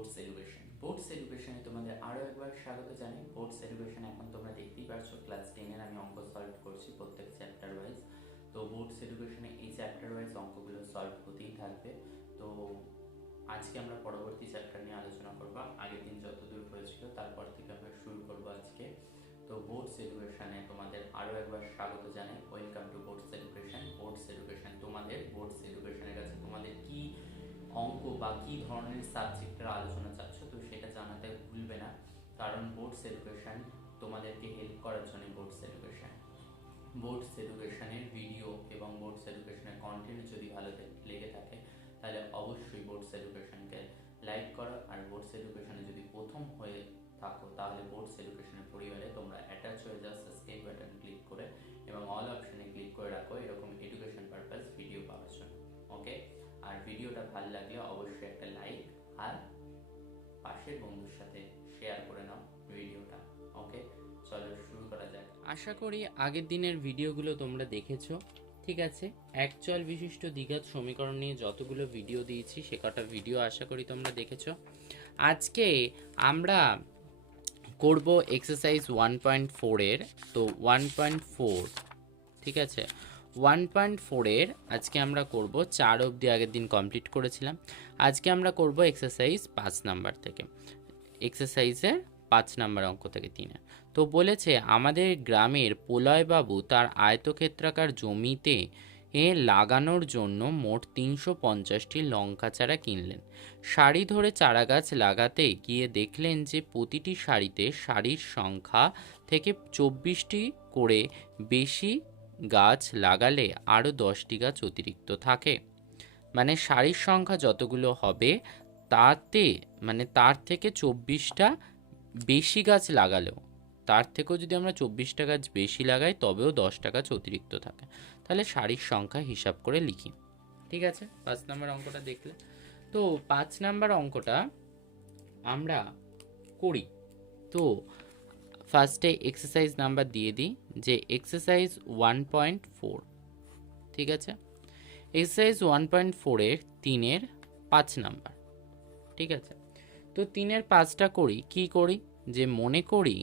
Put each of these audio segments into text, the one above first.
Boards education. Boards এডুকেশনে তোমাদের আরও একবার স্বাগত জানাই। বোর্ডস এডুকেশন এখন তোমরা দেখতেই পারছো ক্লাস 10-এর আমি অঙ্ক সলভ করছি প্রত্যেক চ্যাপ্টার ওয়াইজ। তো বোর্ডস এডুকেশনে এই চ্যাপ্টার ওয়াইজ অঙ্কগুলো সলভ হতেই থাকবে। তো আজকে আমরা পরবর্তী চ্যাপ্টার নিয়ে আলোচনা করব। আগের দিন যতদূর হয়েছিল তারপর থেকে আমরা শুরু করব আজকে। তো বোর্ডস এডুকেশনে তোমাদের আরও একবার স্বাগত জানাই। Welcome to boards education. Boards education তোমাদের বোর্ডস এডুকেশনের কাছে তোমাদের কি অঙ্ক বা কী ধরনের সাবজেক্টের আলোচনা চাচ্ছ তো সেটা জানাতে ভুলবে না, কারণ বোর্ডস এডুকেশন তোমাদেরকে হেল্প করার জন্য বোর্ডস এডুকেশনের ভিডিও এবং বোর্ডস এডুকেশনের কন্টেন্ট যদি ভালো লেগে থাকে তাহলে অবশ্যই বোর্ডস এডুকেশনকে লাইক করো। আর বোর্ডস এডুকেশনে যদি প্রথম হয়ে থাকো তাহলে বোর্ডস এডুকেশনের পরিবারে তোমরা অ্যাটাচ হয়ে যাও সাবস্ক্রাইব বাটন ক্লিক করে এবং অল অপশনে ক্লিক করে রাখো এরকম এডুকেশন পারপাস ভিডিও পাওয়ার জন্য। ওকে, আর ভিডিওটা ভালো লাগলে অবশ্যই একটা লাইক আর পাশের বন্ধুর সাথে শেয়ার করে নাও ভিডিওটা। ওকে, চলো শুরু করা যাক। আশা করি আগের দিনের ভিডিওগুলো তোমরা দেখেছো, ঠিক আছে। এক চল বিশিষ্ট দ্বিঘাত সমীকরণ নিয়ে যতগুলো ভিডিও দিয়েছি সে কটা ভিডিও আশা করি তোমরা দেখেছো। আজকে আমরা করব এক্সারসাইজ 1.4 এর। তো 1.4, ঠিক আছে, 1.4 এর আজকে আমরা করব 4 অবধি আগের দিন কমপ্লিট করেছিলাম। আজকে আমরা করব এক্সারসাইজ 5 নাম্বার থেকে, এক্সারসাইজের 5 নাম্বার অঙ্ক থেকে 3। তো বলেছে আমাদের গ্রামের প্রলয়বাবু তার আয়তক্ষেত্রাকার জমিতে লাগানোর জন্য মোট 350টি লঙ্কা চারা কিনলেন। সারি ধরে চারা গাছ লাগাতে গিয়ে দেখলেন যে প্রতিটি সারিতে সারির সংখ্যা থেকে 24টি করে বেশি গাছ লাগালে আরও 10টি গাছ অতিরিক্ত থাকে। মানে সারির সংখ্যা যতগুলো হবে তাতে তার থেকে 24টা বেশি গাছ লাগালেও, তার থেকেও যদি আমরা 24টা গাছ বেশি লাগাই তবেও 10টা গাছ অতিরিক্ত থাকে। তাহলে সারির সংখ্যা হিসাব করে লিখি, ঠিক আছে। 5 নাম্বার অঙ্কটা দেখলে। তো 5 নাম্বার অঙ্কটা আমরা করি। তো ফার্স্টে এক্সারসাইজ নাম্বার দিয়ে দিই যে এক্সারসাইজ 1.4, ঠিক আছে। এক্সারসাইজ 1.4 এর 3-এর 5 নাম্বার, ঠিক আছে। তো 3-এর 5টা করি, কি করি যে মনে করি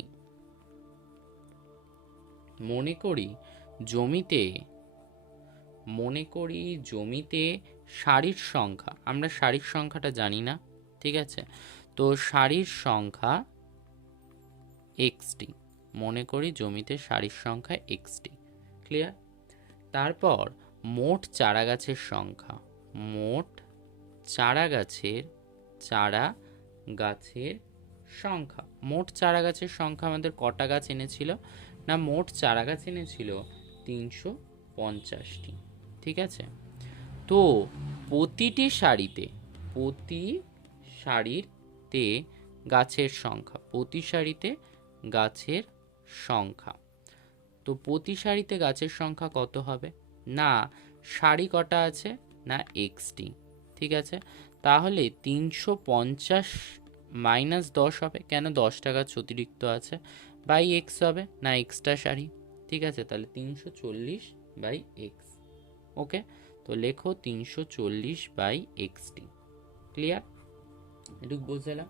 জমিতে সারির সংখ্যা, আমরা সারির সংখ্যাটা জানি না, ঠিক আছে। তো সারির সংখ্যা xটি, মনে করি জমিতে সারির সংখ্যা xটি, ক্লিয়ার। তারপর মোট চারা গাছের সংখ্যা, মোট চারা গাছের সংখ্যা আমাদের কটা গাছ এনেছিল না, মোট চারা গাছ এনেছিল 350টি, ঠিক আছে। তো প্রতি সারিতে গাছের সংখ্যা, তো প্রতি সারিতে গাছের সংখ্যা কত হবে না, সারি কটা আছে না xটি, ঠিক আছে। তাহলে 350 মাইনাস 10 হবে, কেন 10টা গাছ অতিরিক্ত আছে, বাই x হবে না, এক্সটা সারি, ঠিক আছে। তাহলে 340 বাই এক্স। ওকে, তো লেখো 340 বাই এক্সটি, ক্লিয়ার, এটুকু বুঝলাম।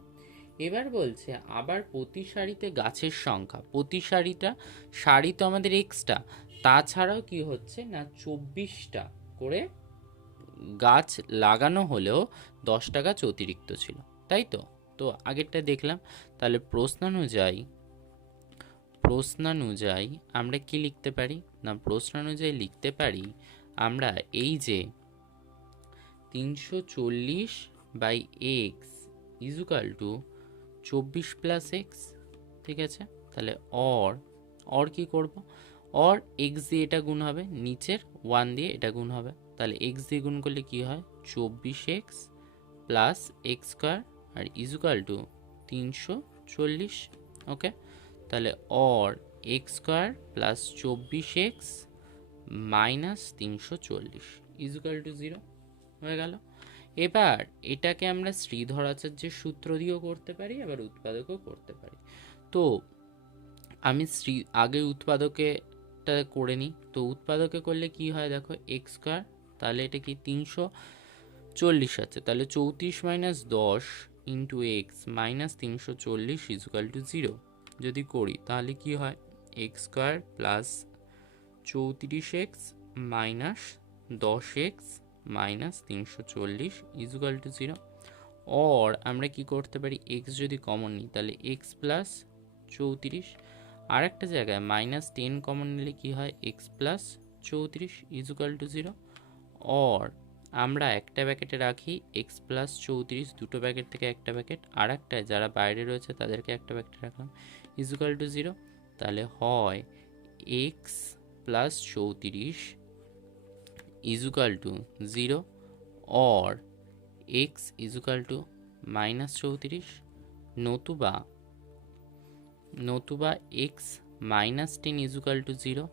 এবার বলছে আবার প্রতি সারিতে গাছের সংখ্যা, প্রতি সারি তো আমাদের এক্সটা, তাছাড়াও কি হচ্ছে না 24টা করে গাছ লাগানো হলেও 10টা গাছ অতিরিক্ত ছিল, তাই তো। তো আগেরটা দেখলাম। তাহলে প্রশ্নানুযায়ী আমরা কি লিখতে পারি না, প্রশ্নানুযায়ী লিখতে পারি আমরা এই যে 340 by x equal to 24 plus x, ঠিক আছে। তাহলে অর কি করব, অর এক্স দিয়ে এটা গুণ হবে, নিচের 1 দিয়ে এটা গুণ হবে। তাহলে এক্স দিয়ে গুণ করলে কি হয় 24x প্লাস এক্স স্কোয়ার আর ইজুকাল টু 340। ওকে, তাহলে or x square plus 24x minus 340 equal to 0 হয়ে গেল। এবার এটাকে আমরা শ্রীধরাচার্যের সূত্র দিয়েও করতে পারি, আবার উৎপাদকও করতে পারি। তো আমি আগে উৎপাদকেটা করে নিই। তো উৎপাদকে করলে কি হয় দেখো, এক্স স্কোয়ার, তাহলে এটা কি 340 আছে, তাহলে 34 minus 10 into x minus 340 equal to 0 যদি করি তাহলে কি হয়, x square plus 34x minus 10x minus 340 equal to 0। Or আমরা কি করতে পারি, এক্স যদি কমন নিই তাহলে এক্স প্লাস 34, আর একটা জায়গায় মাইনাস 10 কমন নিলে কি হয়, x plus 34 equal to 0। Or আমরা একটা ব্যাকেটে রাখি এক্স প্লাস 34, দুটো ব্যাকেট থেকে একটা ব্যাকেট, আর একটা যারা বাইরে রয়েছে তাদেরকে একটা ব্যাকেটে রাখলাম, ইজুকাল টু 0। তাহলে হয় x plus 34 equal to 0 or x equal to minus 34, নতুবা x minus 10 equal to 0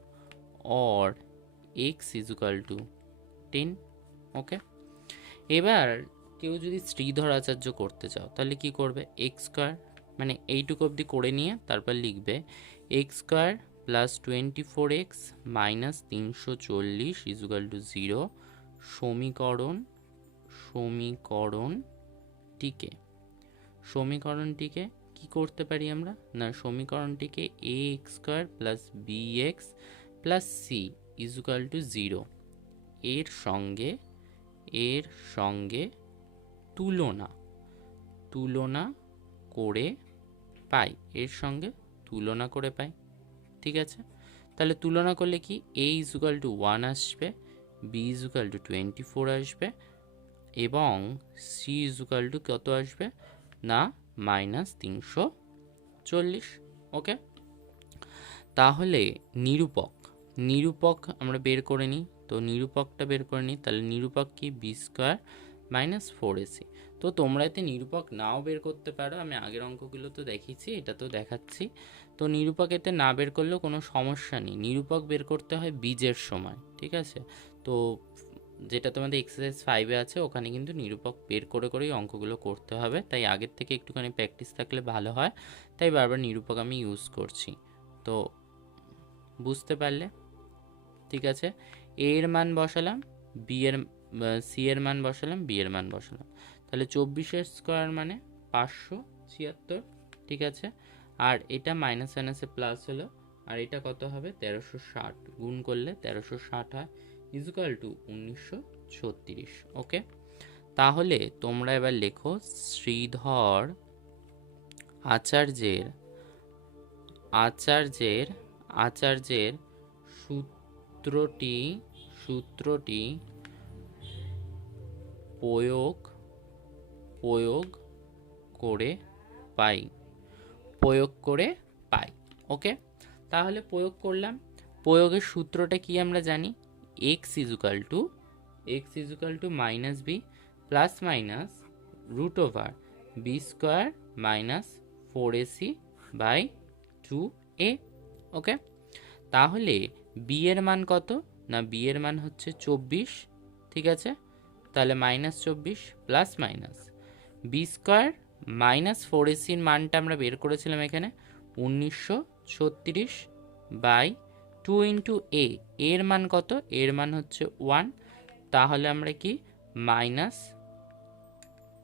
or x equal to 10। Okay, এবার কেউ যদি শ্রীধর আচার্য করতে চাও তাহলে কি করবে, এক্স স্কোয়ার মানে এইটুকু অবধি করে নিয়ে তারপর লিখবে x square plus 24x minus 340 equal to 0 সমীকরণটিকে কি করতে পারি আমরা না, সমীকরণটিকে a x square plus b x plus c equal to 0 এর সঙ্গে তুলনা করে পাই, ঠিক আছে। তাহলে তুলনা করলে কি, এ ইজুকাল টু 1 আসবে, বি ইজুকাল টু 24 আসবে এবং সি ইজুকাল টু কত আসবে না মাইনাস 340। ওকে, তাহলে নিরূপক আমরা বের করে নিই, তো নিরূপকটা বের করে নিই, তাহলে নিরূপক কি বি স্কোয়ার মাইনাস 4ac। তো তোমরা এতে নিরূপক নাও বের করতে পারো, আমি আগের অঙ্কগুলো তো দেখিয়েছি, এটা তো দেখাচ্ছি। তো নিরূপক এতে না বের করলেও কোনো সমস্যা নেই, নিরূপক বের করতে হয় বীজের সময়, ঠিক আছে। তো যেটা তোমাদের এক্সারসাইজ 5-এ আছে ওখানে কিন্তু নিরূপক বের করেই অঙ্কগুলো করতে হবে, তাই আগের থেকে একটুখানি প্র্যাকটিস থাকলে ভালো হয়, তাই বারবার নিরূপক আমি ইউজ করছি। তো বুঝতে পারলে, ঠিক আছে। এ এর মান বসালাম, সি এর মান বসালাম, বি এর মান বসালাম, তাহলে 24 স্কোয়ার মানে 576, ঠিক আছে। আর এটা মাইনাস মাইনাসে প্লাস হলো, আর এটা কত হবে 1360, গুণ করলে 1360 হয় ইজুকাল টু 1936। ওকে, তাহলে তোমরা এবার লেখো শ্রীধর আচার্যের সূত্রটি প্রয়োগ করে পাই। ওকে, তাহলে প্রয়োগ করলাম, প্রয়োগের সূত্রটা কি আমরা জানি, x equal to minus B plus minus root over B square minus 4ac by 2a। Okay, তাহলে বি এর মান কত না, বি এর মান হচ্ছে 24, ঠিক আছে। তাহলে minus 24 plus minus b square minus 4ac মানটা আমরা বের করেছিলাম এখানে 1936 বাই 2 ইন্টু এ, এর মান কত, এর মান হচ্ছে 1, তাহলে আমরা কি মাইনাস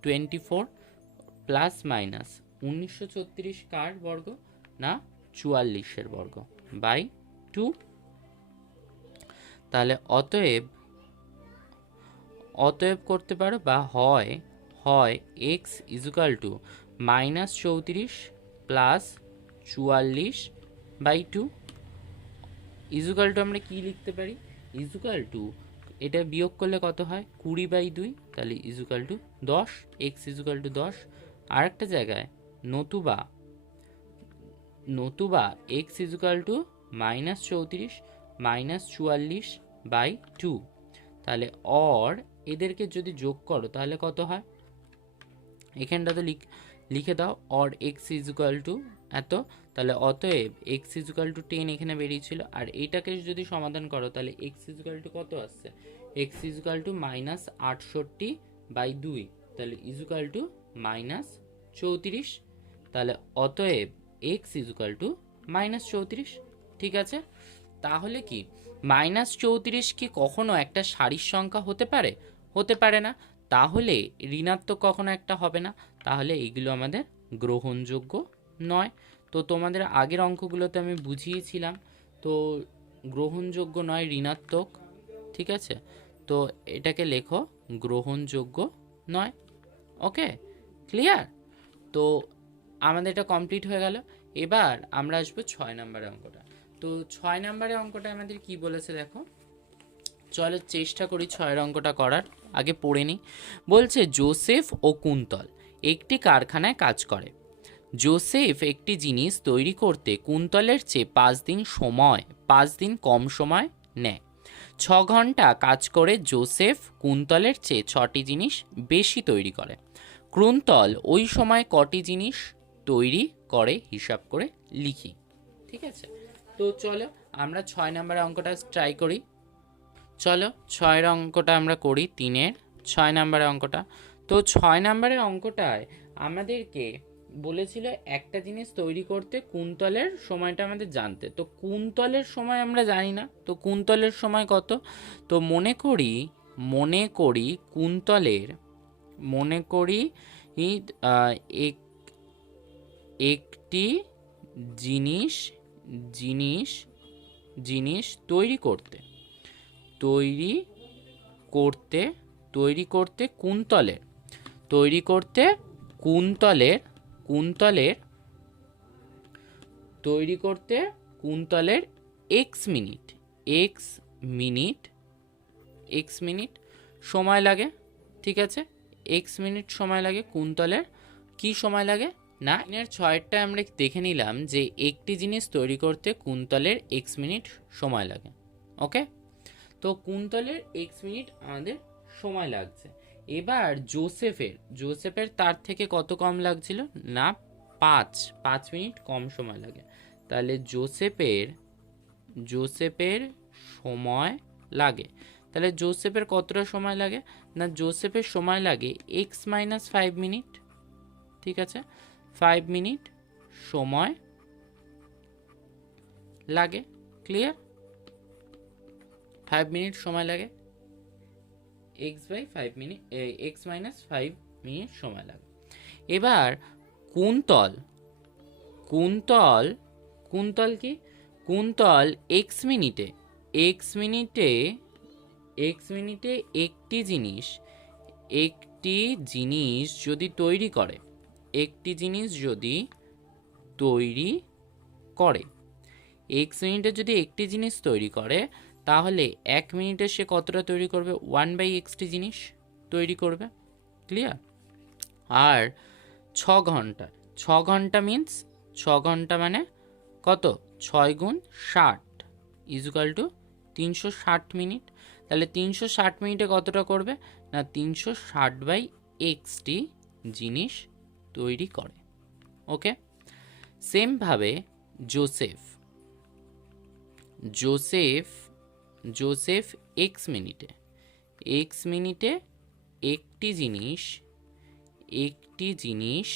24 প্লাস মাইনাস 1936 কার বর্গ না 44-এর বর্গ বাই 2। তাহলে অতএব করতে পারো বা হয় x equal to minus 34 plus 44 by 2 equal to আমরা কি লিখতে পারি, ইজুকাল টু এটা বিয়োগ করলে কত হয় 20/2, তাহলে equal to 10, x equal to 10। আর একটা জায়গায় নতুবা x equal to minus 34 minus 44 by 2, তাহলে অর এদেরকে যদি যোগ করো তাহলে কত হয়, এখানটা তো লিখে দাও, অর এক্স ইজুকাল টু এত, তাহলে অতএব এক্স ইজুকাল টু 10 এখানে বেরিয়েছিল, আর এইটাকে যদি সমাধান করো তাহলে এক্স ইজুকাল টু কত আসছে, এক্স ইজুকাল টু মাইনাস 68/2, তাহলে ইজুকাল টু মাইনাস 34, তাহলে অতএব এক্স ইজুকাল টু মাইনাস 34, ঠিক আছে। তাহলে কি মাইনাস 34 কি কখনো একটা সারির সংখ্যা হতে পারে না, তাহলে ঋণাত্মক কখনো একটা হবে না, তাহলে এগুলো আমাদের গ্রহণযোগ্য নয়। তো তোমাদের আগের অঙ্কগুলোতে আমি বুঝিয়েছিলাম, তো গ্রহণযোগ্য নয়, ঋণাত্মক। ঠিক আছে, তো এটাকে লেখো গ্রহণযোগ্য নয়। ওকে, ক্লিয়ার? তো আমাদের এটা কমপ্লিট হয়ে গেল। এবার আমরা আসবো 6 নম্বরের অঙ্কটা। তো 6 নম্বরের অঙ্কটা আমাদের কি বলেছে দেখো, চলো চেষ্টা করি 6 অঙ্কটা করার। আগে পড়ে নিই। বলছে জোসেফ ও কুন্তল একটি কারখানায় কাজ করে। জোসেফ একটি জিনিস তৈরি করতে কুন্তলের চেয়ে 5 দিন কম সময় নেয়। 6 ঘন্টা কাজ করে জোসেফ কুন্তলের চেয়ে 6টি জিনিস বেশি তৈরি করে। কুন্তল ওই সময় কটি জিনিস তৈরি করে হিসাব করে লিখি। ঠিক আছে, তো চলো আমরা 6 নম্বরের অঙ্কটা ট্রাই করি। চলো 6 অঙ্কটা আমরা করি, 3-এর 6 নম্বরের অঙ্কটা। তো 6 নম্বরের অঙ্কটায় আমাদেরকে বলেছিল একটা জিনিস তৈরি করতে কুন্তলের সময়টা আমাদের জানতে। তো কুন্তলের সময় আমরা জানি না, তো কুন্তলের সময় কত? তো মনে করি কুন্তলের, মনে করি একটি জিনিস তৈরি করতে কুন্তলের x মিনিট সময় লাগে। ঠিক আছে, x মিনিট সময় লাগে কুন্তলের। কি সময় লাগে না, এর 6টা আমরা দেখে নিলাম যে একটি জিনিস তৈরি করতে কুন্তলের x মিনিট সময় লাগে। ওকে, তো কুন্তলের x মিনিট আমাদের সময় লাগছে। এবার জোসেফের তার থেকে কত কম লাগছিল না, 5 মিনিট কম সময় লাগে। তাহলে জোসেফের সময় লাগে, তাহলে জোসেফের কতটা সময় লাগে না, জোসেফের সময় লাগে x-5 মিনিট। ঠিক আছে, 5 মিনিট সময় লাগে। ক্লিয়ার? 5 মিনিট সময় লাগে, x/5 মিনিট, x-5 মিনিট সময় লাগে। এবার কুন্তল কি, কুন্তল x মিনিটে একটি জিনিস যদি তৈরি করে, x মিনিটে যদি একটি জিনিস তৈরি করে, তাহলে 1 মিনিটে সে কতটা তৈরি করবে, 1/xটি জিনিস তৈরি করবে। ক্লিয়ার? আর 6 ঘন্টা মিন্স 6 ঘন্টা মানে কত, 6 × 60 = 360 মিনিট। তাহলে 360 মিনিটে কতটা করবে না, 360/xটি জিনিস তৈরি করে। ওকে, সেমভাবে জোসেফ x মিনিটে একটি জিনিস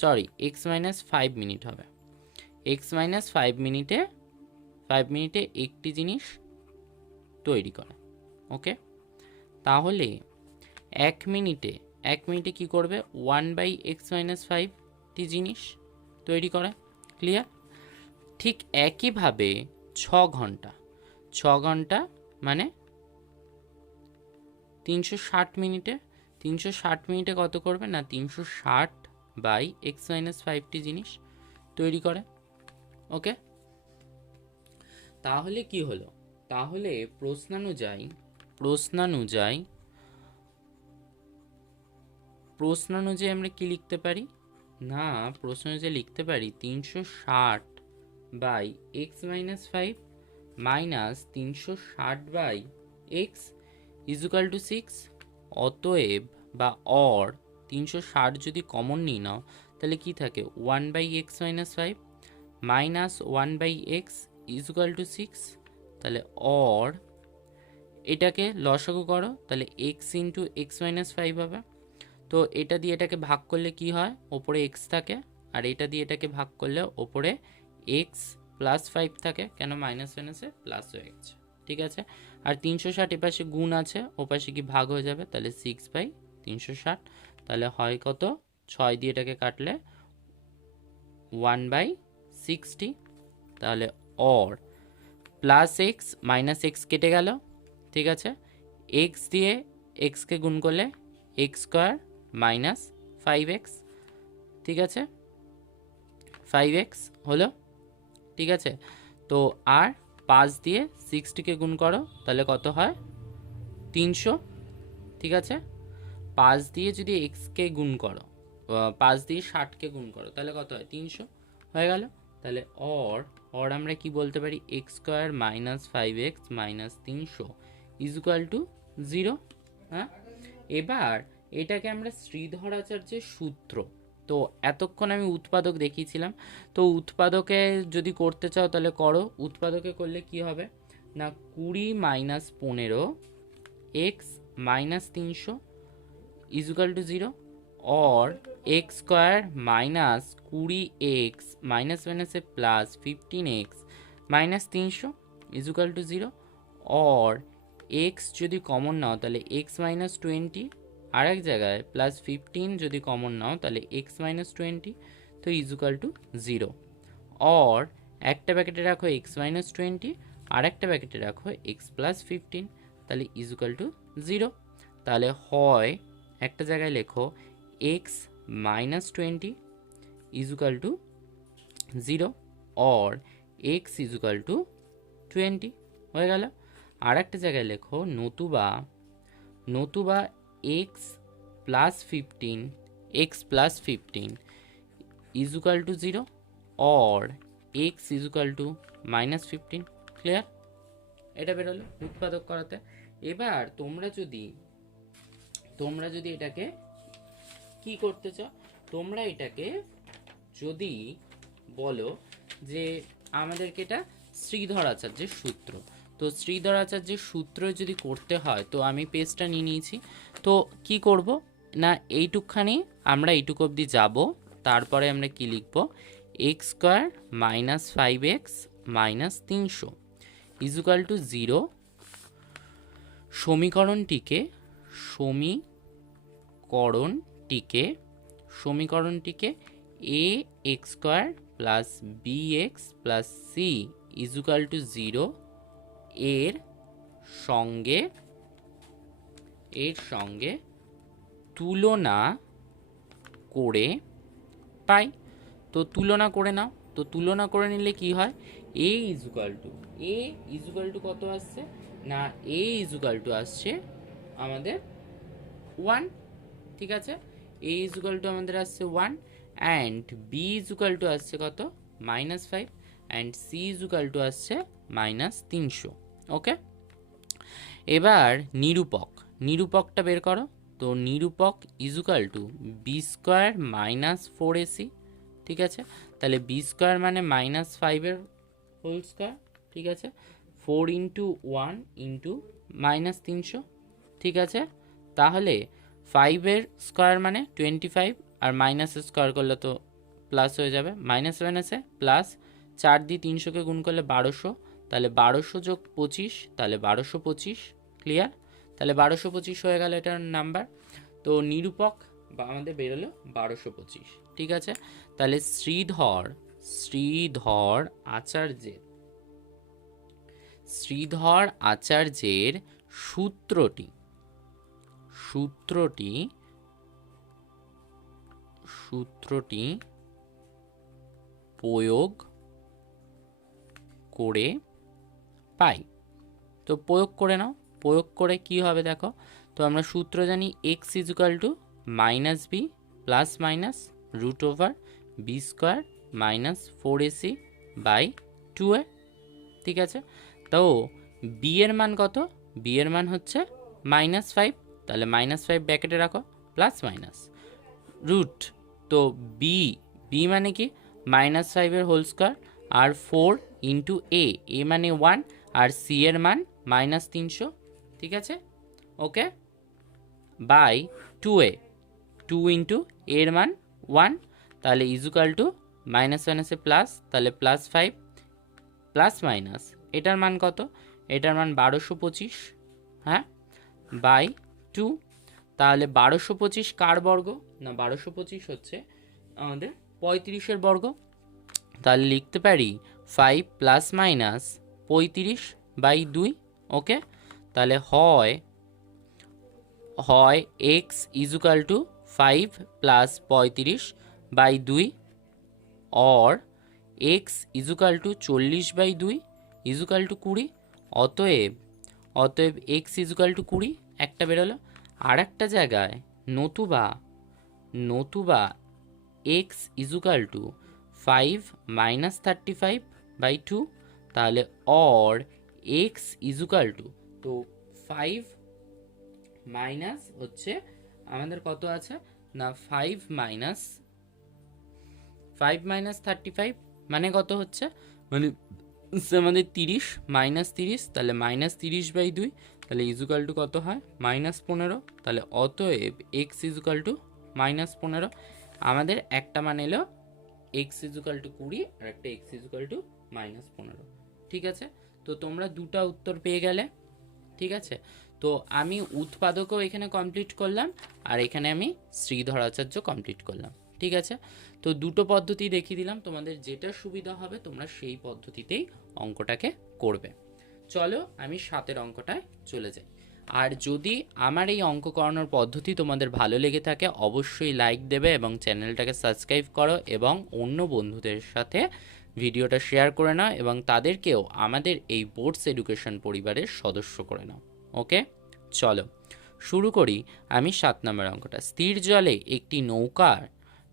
সরি x-5 মিনিট হবে, x-5 মিনিটে 5 মিনিটে একটি জিনিস তৈরি করে। ওকে, তাহলে 1 মিনিটে কি করবে, 1/x-5টি জিনিস তৈরি করে। ক্লিয়ার? ঠিক একইভাবে 6 ঘন্টা মানে 360 মিনিটে কত করবে না, 360/x-5টি জিনিস তৈরি করে। ওকে, তাহলে কি হলো, তাহলে প্রশ্নানুযায়ী আমরা কি লিখতে পারি না, প্রশ্ন অনুযায়ী লিখতে পারি 360/x-5 মাইনাস 360/x = 6। অতএব বা অর 360 যদি কমন নিই নাও, তাহলে কি থাকে, 1/x-5 মাইনাস 1/x = 6। তাহলে অর এটাকে লসাগু করো, তাহলে x × x-5 হবে। তো এটা দিয়ে এটাকে ভাগ করলে কি হয়, ওপরে x থাকে, আর এটা দিয়ে এটাকে ভাগ করলে ওপরে x + 5 থাকে। কেন, মাইনাস মাইনাসে প্লাস হয়ে গেছে। ঠিক আছে। আর 360 এপাশে গুণ আছে, ওপাশে কি ভাগ হয়ে যাবে, তাহলে 6/360। তাহলে হয় কত, 6 দিয়ে এটাকে কাটলে 1/60। তাহলে or plus x minus x কেটে গেল, ঠিক আছে। এক্স দিয়ে এক্সকে গুণ করলে এক্স স্কোয়ার মাইনাস 5x, ঠিক আছে, 5x হলো, ঠিক আছে। তো আর 5 দিয়ে 60কে গুণ করো, তাহলে কত হয় 300, ঠিক আছে। 5 দিয়ে যদি এক্সকে গুণ করো, 5 দিয়ে 60কে গুণ করো, তাহলে কত হয় 300 হয়ে গেল। তাহলে অর আমরা কি বলতে পারি, x square minus 5x minus 300 is equal to 0। হ্যাঁ, এবার এটাকে আমরা শ্রীধর আচার্যের সূত্র, তো এতক্ষণ আমি উৎপাদক দেখিয়েছিলাম, তো উৎপাদকে যদি করতে চাও তাহলে করো। উৎপাদকে করলে কি হবে না, 20 minus 15 x minus 300 is equal to 0, और x square minus 20x minus minus plus 15x minus 300 is equal to 0, और x যদি কমন নাও তাহলে x মাইনাস 20 আর এক জায়গায় প্লাস 15 যদি কমন নাও তাহলে x মাইনাস 20, তো ইজ ইকুয়াল টু 0, और একটা প্যাকেটে রাখো x মাইনাস 20 আর একটা প্যাকেটে রাখো x প্লাস 15, তাহলে ইজ ইকুয়াল টু 0। তাহলে হয় একটা জায়গায় লেখো x minus 20 is equal to 0, और x इज इक्वल टू 20 হয়ে গেল। আর একটা জায়গায় লেখো নতুবা x plus 15 is equal to 0, और x is equal to minus 15। Clear? এটা বেরোলো উৎপাদক করাতে। এবার তোমরা যদি এটাকে কি করতে চাও, তোমরা এটাকে যদি বলো যে আমাদেরকে এটা শ্রীধর আচার্যের সূত্র, তো শ্রীধর আচার্যের সূত্র যদি করতে হয়, তো আমি পেজটা নিয়ে নিয়েছি। তো কি করব না, এইটুকখানি আমরা এইটুকু অবধি যাব, তারপরে আমরা কি লিখব, x square minus 5x minus 300 is equal to 0। সমীকরণটিকে a x square plus b x plus c is equal to 0 এর সঙ্গে তুলনা করে পাই। তো তুলনা করে নাও, তো তুলনা করে নিলে কি হয়, এ ইজ ইকুয়াল টু কত আসছে না, এ ইজ ইকুয়াল টু আসছে আমাদের 1, ঠিক আছে। এ ইজ ইকুয়াল টু আমাদের আসছে 1, and b is equal to আসছে কত, -5, and c is equal to আসছে -300। ওকে, এবার নিরূপকটা বের করো। তো নিরূপক is equal to b square minus 4ac, ঠিক আছে। তাহলে বি স্কোয়ার মানে -5 এর হোল স্কোয়ার, ঠিক আছে, 4 ইন্টু 1 ইন্টু -300, ঠিক আছে। তাহলে 5 এর স্কোয়ার মানে 25, আর মাইনাস স্কোয়ার করলে তো প্লাস হয়ে যাবে, মাইনাস মাইনাসে প্লাস, 4 দিয়ে 300কে গুণ করলে 1200, তাহলে 1200 যোগ 25, তাহলে 1225। ক্লিয়ার? তাহলে 1225 হয়ে গেল এটার নাম্বার। তো নিরূপক আমাদের বেরোলো 1225, ঠিক আছে। তাহলে শ্রীধর আচার্যের সূত্রটি প্রয়োগ করে পাই। তো প্রয়োগ করে নাও, প্রয়োগ করে কি হবে দেখো। তো আমরা সূত্র জানি x is equal to minus B plus minus root over B square minus 4ac by 2a, ঠিক আছে। তো বি এর মান কত, বি এর মান হচ্ছে -5, তাহলে -5 ব্র্যাকেটে রাখো, প্লাস মাইনাস রুট, তো বি মানে কি -5 এর হোল স্কোয়ার, আর 4 ইন্টু এ মানে 1, আর সি এর মান -300, ঠিক আছে। ওকে, বাই 2a, 2 ইন্টু এর মান 1, তাহলে ইজ ইকুয়াল টু মাইনাস মাইনাসে প্লাস, তাহলে +5 প্লাস মাইনাস এটার মান কত, এটার মান 1225, হ্যাঁ, বাই 2। তাহলে 1225 কার বর্গ? না 1225 হচ্ছে আমাদের 35-এর বর্গ। তাহলে লিখতে পারি 5 প্লাস মাইনাস 35/2। ওকে, তাহলে হয় x equal to 5 plus 35/2 or x equal to 40/2 equal to 20। অতএব এক্স ইজুকাল টু 20 একটা বেরোলো। আর একটা জায়গায় নতুবা এক্স ইজুকাল টু 5 মাইনাস 35/2, তাহলে অর এক্স ইজুকাল টু, তো 5 মাইনাস হচ্ছে আমাদের কত আছে না 5 মাইনাস 35 মানে কত হচ্ছে, মানে আমাদের 30 মাইনাস 30, তাহলে মাইনাস 30/2, তাহলে ইজুকাল টু কত হয় -15। তাহলে অতএব এক্স ইজুকাল টু -15। আমাদের একটা মান এলো এক্স ইজুকাল টু 20 আর একটা এক্স ইজুকাল টু -15। ঠিক আছে, তো তোমরা দুটা উত্তর পেয়ে গেলে। ঠিক আছে, তো আমি উৎপাদকও এখানে কমপ্লিট করলাম আর এখানে আমি শ্রীধরাচার্য কমপ্লিট করলাম। ঠিক আছে, তো দুটো পদ্ধতি দেখিয়ে দিলাম, তোমাদের যেটা সুবিধা হবে তোমরা সেই পদ্ধতিতেই অঙ্কটাকে করবে। চলো আমি 7 অঙ্কটায় চলে যাই। আর যদি আমার এই অঙ্ক করানোর পদ্ধতি তোমাদের ভালো লেগে থাকে অবশ্যই লাইক দেবে এবং চ্যানেলটাকে সাবস্ক্রাইব করো এবং অন্য বন্ধুদের সাথে ভিডিওটা শেয়ার করে নাও এবং তাদেরকেও আমাদের এই বোর্ডস এডুকেশন পরিবারের সদস্য করে নাও। ওকে, চলো শুরু করি। আমি 7 নম্বর অঙ্কটা। স্থির জলে একটি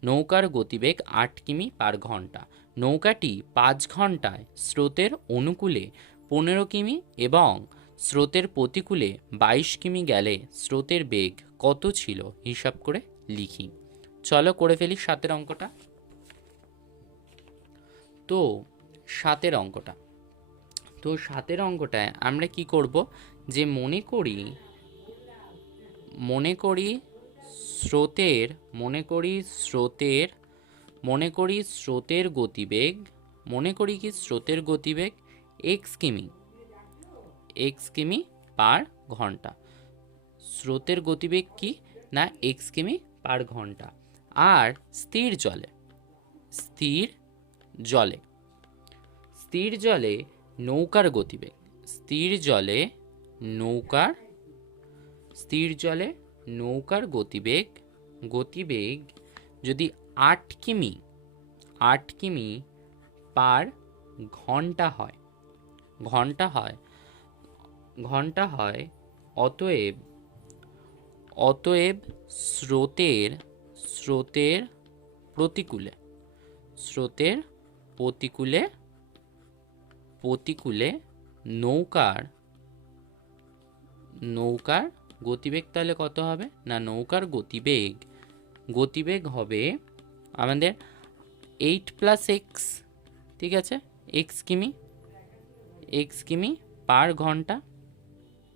নৌকার গতিবেগ 8 কিমি পার ঘন্টা। নৌকাটি 5 ঘন্টায় স্রোতের অনুকূলে 15 কিমি এবং স্রোতের প্রতিকূলে 22 কিমি গেলে স্রোতের বেগ কত ছিল হিসাব করে লিখি। চলো করে ফেলি 7 অঙ্কটা। তো 7 অঙ্কটায় আমরা কি করব, যে মনে করি স্রোতের গতিবেগ x কিমি পার ঘন্টা। স্রোতের গতিবেগ কি না x কিমি পার ঘন্টা। আর স্থির জলে নৌকার গতিবেগ, গতিবেগ যদি 8 কিমি পার ঘন্টা হয়, অতএব স্রোতের প্রতিকূলে নৌকার গতিবেগ তাহলে কত হবে না নৌকার গতিবেগ হবে আমাদের 8 প্লাস এক্স। ঠিক আছে, এক্স কিমি পার ঘন্টা।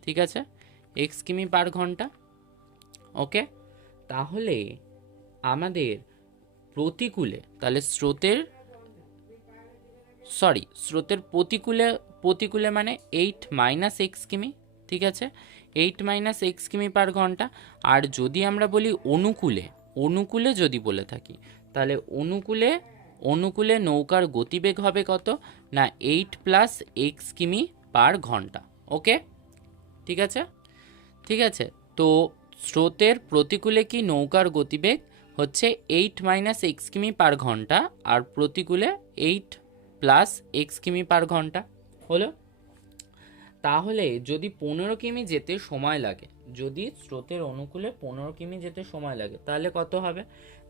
ঠিক আছে, এক্স কিমি পার ঘন্টা। ওকে, তাহলে আমাদের প্রতিকূলে, তাহলে স্রোতের প্রতিকূলে মানে 8 মাইনাস এক্স কিমি। ঠিক আছে, 8 মাইনাস এক্স কিমি পার ঘন্টা। আর যদি আমরা বলি অনুকূলে যদি বলে থাকি, তাহলে অনুকূলে নৌকার গতিবেগ হবে কত না 8 প্লাস এক্স কিমি পার ঘন্টা। ওকে, ঠিক আছে, তো স্রোতের প্রতিকূলে কি নৌকার গতিবেগ হচ্ছে 8 মাইনাস এক্স কিমি পার ঘন্টা আর প্রতিকূলে 8 প্লাস এক্স কিমি পার ঘন্টা হলো। তাহলে যদি 15 কিমি যেতে সময় লাগে, যদি স্রোতের অনুকূলে 15 কিমি যেতে সময় লাগে, তাহলে কত হবে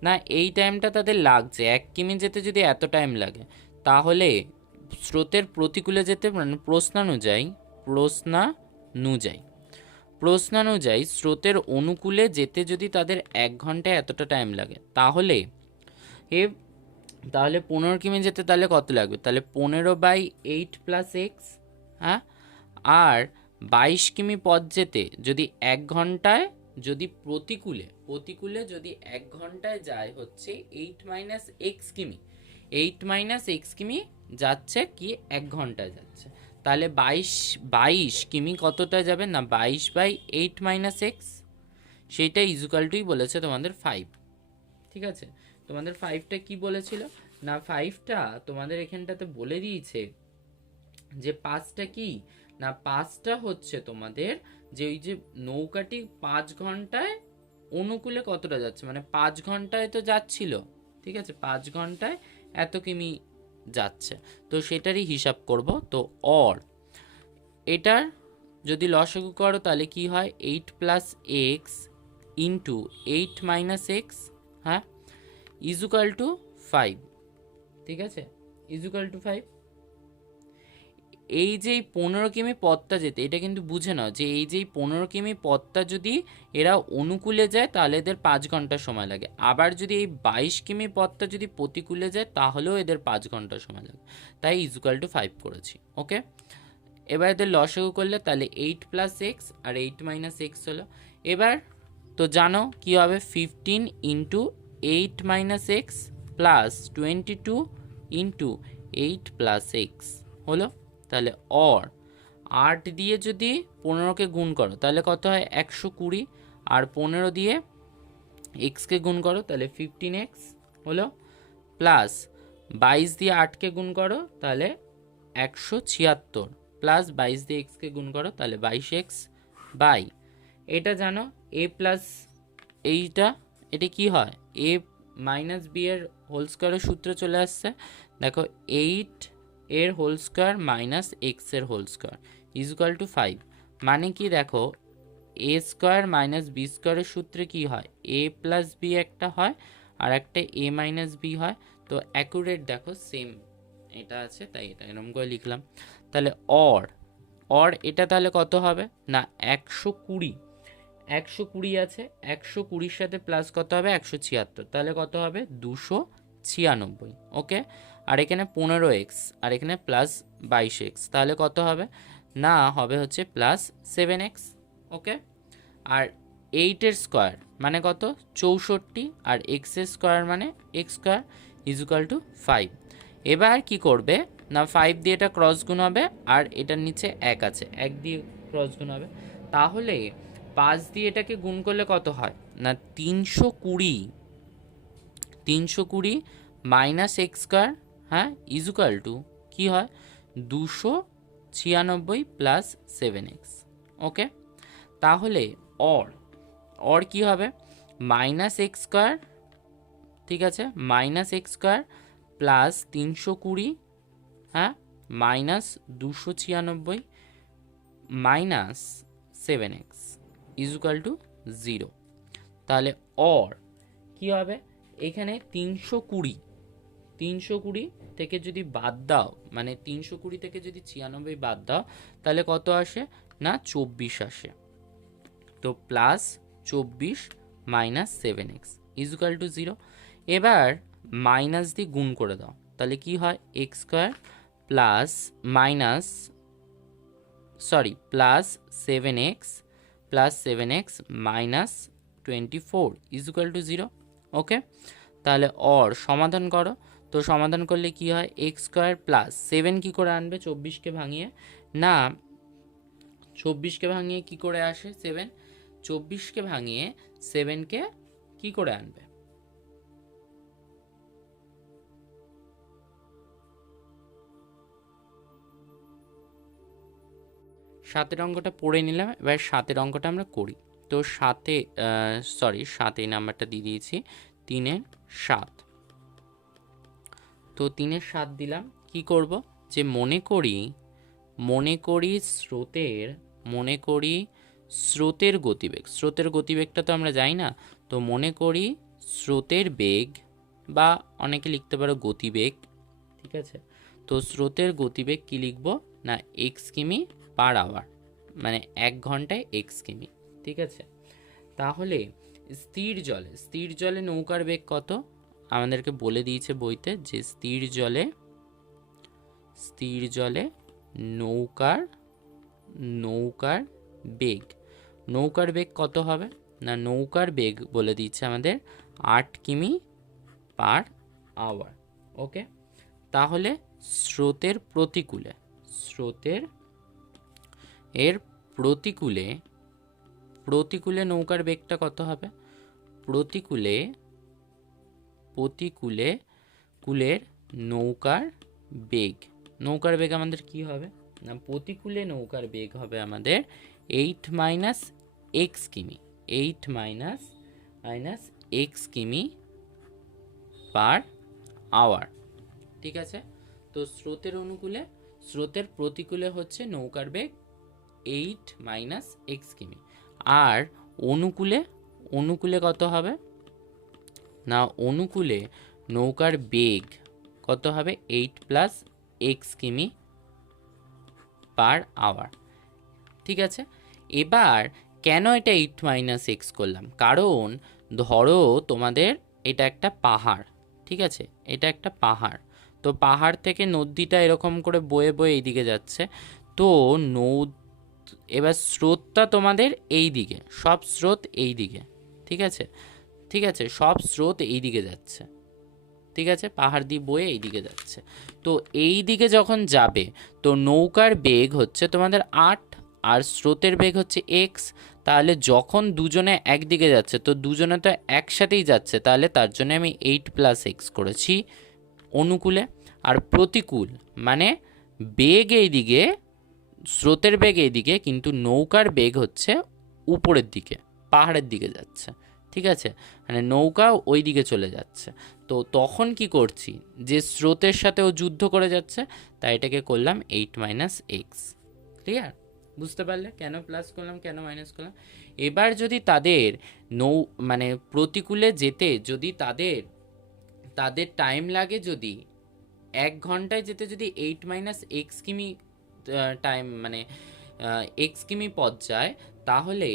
না এই টাইমটা তাদের লাগছে 1 কিমি যেতে যদি এত টাইম লাগে, তাহলে স্রোতের প্রতিকূলে যেতে মানে প্রশ্নানুযায়ী স্রোতের অনুকূলে যেতে যদি তাদের 1 ঘন্টায় এতটা টাইম লাগে, তাহলে 15 কিমি যেতে তাহলে কত লাগবে, তাহলে 15/8 প্লাস এক্স, হ্যাঁ, আর 22 কিমি পথ যেতে যদি 1 ঘন্টায়, যদি প্রতিকূলে যদি 1 ঘন্টায় যায় হচ্ছে 8 মাইনাস এক্স কিমি যাচ্ছে কি 1 ঘন্টায় যাচ্ছে, তাহলে 22 কিমি কতটা যাবে না 22/8 - x, সেইটা ইজুকালটুই বলেছে তোমাদের 5। ঠিক আছে, তোমাদের 5টা কি বলেছিল না 5টা তোমাদের এখানটাতে বলে দিয়েছে যে 5টা কি না 5টা হচ্ছে তোমাদের যে ওই যে নৌকাটি 5 ঘন্টায় অনুকূলে কতটা যাচ্ছে, মানে 5 ঘন্টায় তো যাচ্ছিল, ঠিক আছে, 5 ঘন্টায় এত কিমি যাচ্ছে, তো সেটারই হিসাব করব। তো অর এটার যদি লসাগু করো তাহলে কি হয় 8 + x ইন্টু 8 - x, হ্যাঁ, ইজুকাল টু 5। ঠিক আছে, ইজুকাল টু 5। এই যে 15 কিমি পথটা যেতে, এটা কিন্তু বুঝে নাও যে এই যে 15 কিমি পথটা যদি এরা অনুকূলে যায় তাহলে এদের 5 ঘন্টা সময় লাগে, আবার যদি এই 22 কিমি পথটা যদি প্রতিকূলে যায় তাহলেও এদের 5 ঘন্টা সময় লাগে, তাই ইজুকাল টু 5 করেছি। ওকে, এবার এদের লসাগু করলে তাহলে 8 + x আর 8 - x হলো। এবার তো জানো কি হবে 15 × 8 - x প্লাস 22 × 8 + x হলো। তাহলে অর 8 দিয়ে যদি 15কে গুণ করো তাহলে কত হয় 120, আর 15 দিয়ে এক্সকে গুণ করো তাহলে 15x হলো, প্লাস 22 দিয়ে 8কে গুণ করো তাহলে 176, প্লাস 22 দিয়ে এক্সকে গুণ করো তাহলে 22x বাই, এটা জানো a প্লাস এইটা, এটা কি হয় a মাইনাস b এর হোল স্কোয়ারের সূত্র চলে আসছে। দেখো 8 এর হোল স্কোয়ার মাইনাস এক্স এর হোল স্কোয়ার ইজুকাল টু 5, মানে কি দেখো এ স্কোয়ার মাইনাস বি স্কোয়ারের সূত্রে কি হয় এ প্লাস বি একটা হয় আর একটা এ মাইনাস বি হয়, তো অ্যাকুরেট দেখো সেম এটা আছে তাই এটা এরকম করে লিখলাম। তাহলে অর এটা তাহলে কত হবে না 120, 120 আছে, 120-র সাথে প্লাস কত হবে 176, তাহলে কত হবে 296। ওকে, আর এখানে 15x আর এখানে প্লাস 22x, তাহলে কত হবে না হবে হচ্ছে প্লাস 7x। ওকে, আর 8-এর স্কোয়ার মানে কত 64, আর x-এর স্কোয়ার মানে x স্কোয়ার ইজুকাল টু 5। এবার কি করবে না 5 দিয়ে এটা ক্রস গুণ হবে আর এটার নিচে 1 আছে, 1 দিয়ে ক্রস গুণ হবে, তাহলে 5 দিয়ে এটাকে গুণ করলে কত হয় না 320 মাইনাস এক্স স্কোয়ার, হ্যাঁ, ইজুকাল টু কী হয় 296 প্লাস 7x। ওকে, তাহলে অর কী হবে মাইনাস এক্স স্কোয়ার, ঠিক আছে, মাইনাস এক্স স্কোয়ার প্লাস 320, হ্যাঁ, minus 296 minus 7x equal to 0। তাহলে অর কী হবে এখানে 320 থেকে যদি বাদ দাও, মানে 320 থেকে যদি 96 বাদ দাও তাহলে কত আসে না 24 আসে, তো plus 24 minus 7x equal to 0। এবার মাইনাস দিয়ে গুণ করে দাও তাহলে কি হয় x square plus plus 7x minus 24 equal to 0। Okay, তাহলে অর সমাধান করো, তো সমাধান করলে কি হয় এক্স স্কোয়ার প্লাস 7 কী করে আনবে 24কে ভাঙিয়ে, না 24কে ভাঙিয়ে কি করে আসে 7, 24কে ভাঙিয়ে 7কে কি করে আনবে, সাতের অঙ্কটা পড়ে নিলাম, এবার সাতের অঙ্কটা আমরা করি। তো সাতে নাম্বারটা দিয়ে দিয়েছি 3-এর 7। তো 3-এর 7 দিলাম, কি করব যে মনে করি স্রোতের গতিবেগটা তো আমরা জানি না, তো মনে করি স্রোতের বেগ বা অনেকে লিখতে পারো গতিবেগ, ঠিক আছে, তো স্রোতের গতিবেগ কি লিখব না এক্স কিমি পার আওয়ার, মানে 1 ঘন্টায় এক্স কিমি, ঠিক আছে। তাহলে স্থির জলে নৌকার বেগ কত আমাদেরকে বলে দিয়েছে বইতে, যে স্থির জলে নৌকার বেগ কত হবে না নৌকার বেগ বলে দিচ্ছে আমাদের 8 কিমি পার আওয়ার। ওকে, তাহলে স্রোতের স্রোতের এর প্রতিকূলে প্রতিকূলে নৌকার বেগটা কত হবে? প্রতিকূলে প্রতিকূলে কুলের নৌকার বেগ, নৌকার বেগ আমাদের কি হবে না, প্রতিকূলে নৌকার বেগ হবে আমাদের 8 মাইনাস এক্স কিমি, 8 মাইনাস এক্স কিমি পার আওয়ার। ঠিক আছে, তো স্রোতের অনুকূলে, স্রোতের প্রতিকূলে হচ্ছে নৌকার বেগ 8 মাইনাস এক্স কিমি, আর অনুকূলে, অনুকূলে কত হবে না, অনুকূলে নৌকার বেগ কত হবে 8 প্লাস এক্স কিমি পার আওয়ার। ঠিক আছে, এবার কেন এটা 8 মাইনাস এক্স করলাম, কারণ ধরো তোমাদের এটা একটা পাহাড়, ঠিক আছে, এটা একটা পাহাড়, তো পাহাড় থেকে নদীটা এরকম করে বয়ে বয়ে এইদিকে যাচ্ছে, তো এবার স্রোতটা তোমাদের এই দিকে, সব স্রোত এই দিকে, ঠিক আছে, ঠিক আছে, সব স্রোত এই দিকে যাচ্ছে, ঠিক আছে, পাহাড় দিয়ে বয়ে এই দিকে যাচ্ছে, তো এই দিকে যখন যাবে তো নৌকার বেগ হচ্ছে তোমাদের 8 আর স্রোতের বেগ হচ্ছে এক্স, তাহলে যখন দুজনে একদিকে যাচ্ছে তো দুজনে তো একসাথেই যাচ্ছে, তাহলে তার জন্য আমি 8 প্লাস এক্স করেছি অনুকূলে। আর প্রতিকূল মানে বেগ এই দিকে, স্রোতের বেগ এই দিকে, কিন্তু নৌকার বেগ হচ্ছে উপরের দিকে, পাহাড়ের দিকে যাচ্ছে, ঠিক আছে, মানে নৌকা ওই দিকে চলে যাচ্ছে, তো তখন কি করছি, যে স্রোতের সাথে ও যুদ্ধ করে যাচ্ছে, তাই এটাকে করলাম 8 মাইনাস এক্স। ক্লিয়ার? বুঝতে পারলে কেন প্লাস করলাম, কেন মাইনাস করলাম? এবার যদি তাদের মানে প্রতিকূলে যেতে যদি তাদের টাইম লাগে, যদি 1 ঘন্টায় যেতে যদি 8 মাইনাস এক্স কিমি টাইম মানে এক্স কিমি পথ যায়, তাহলে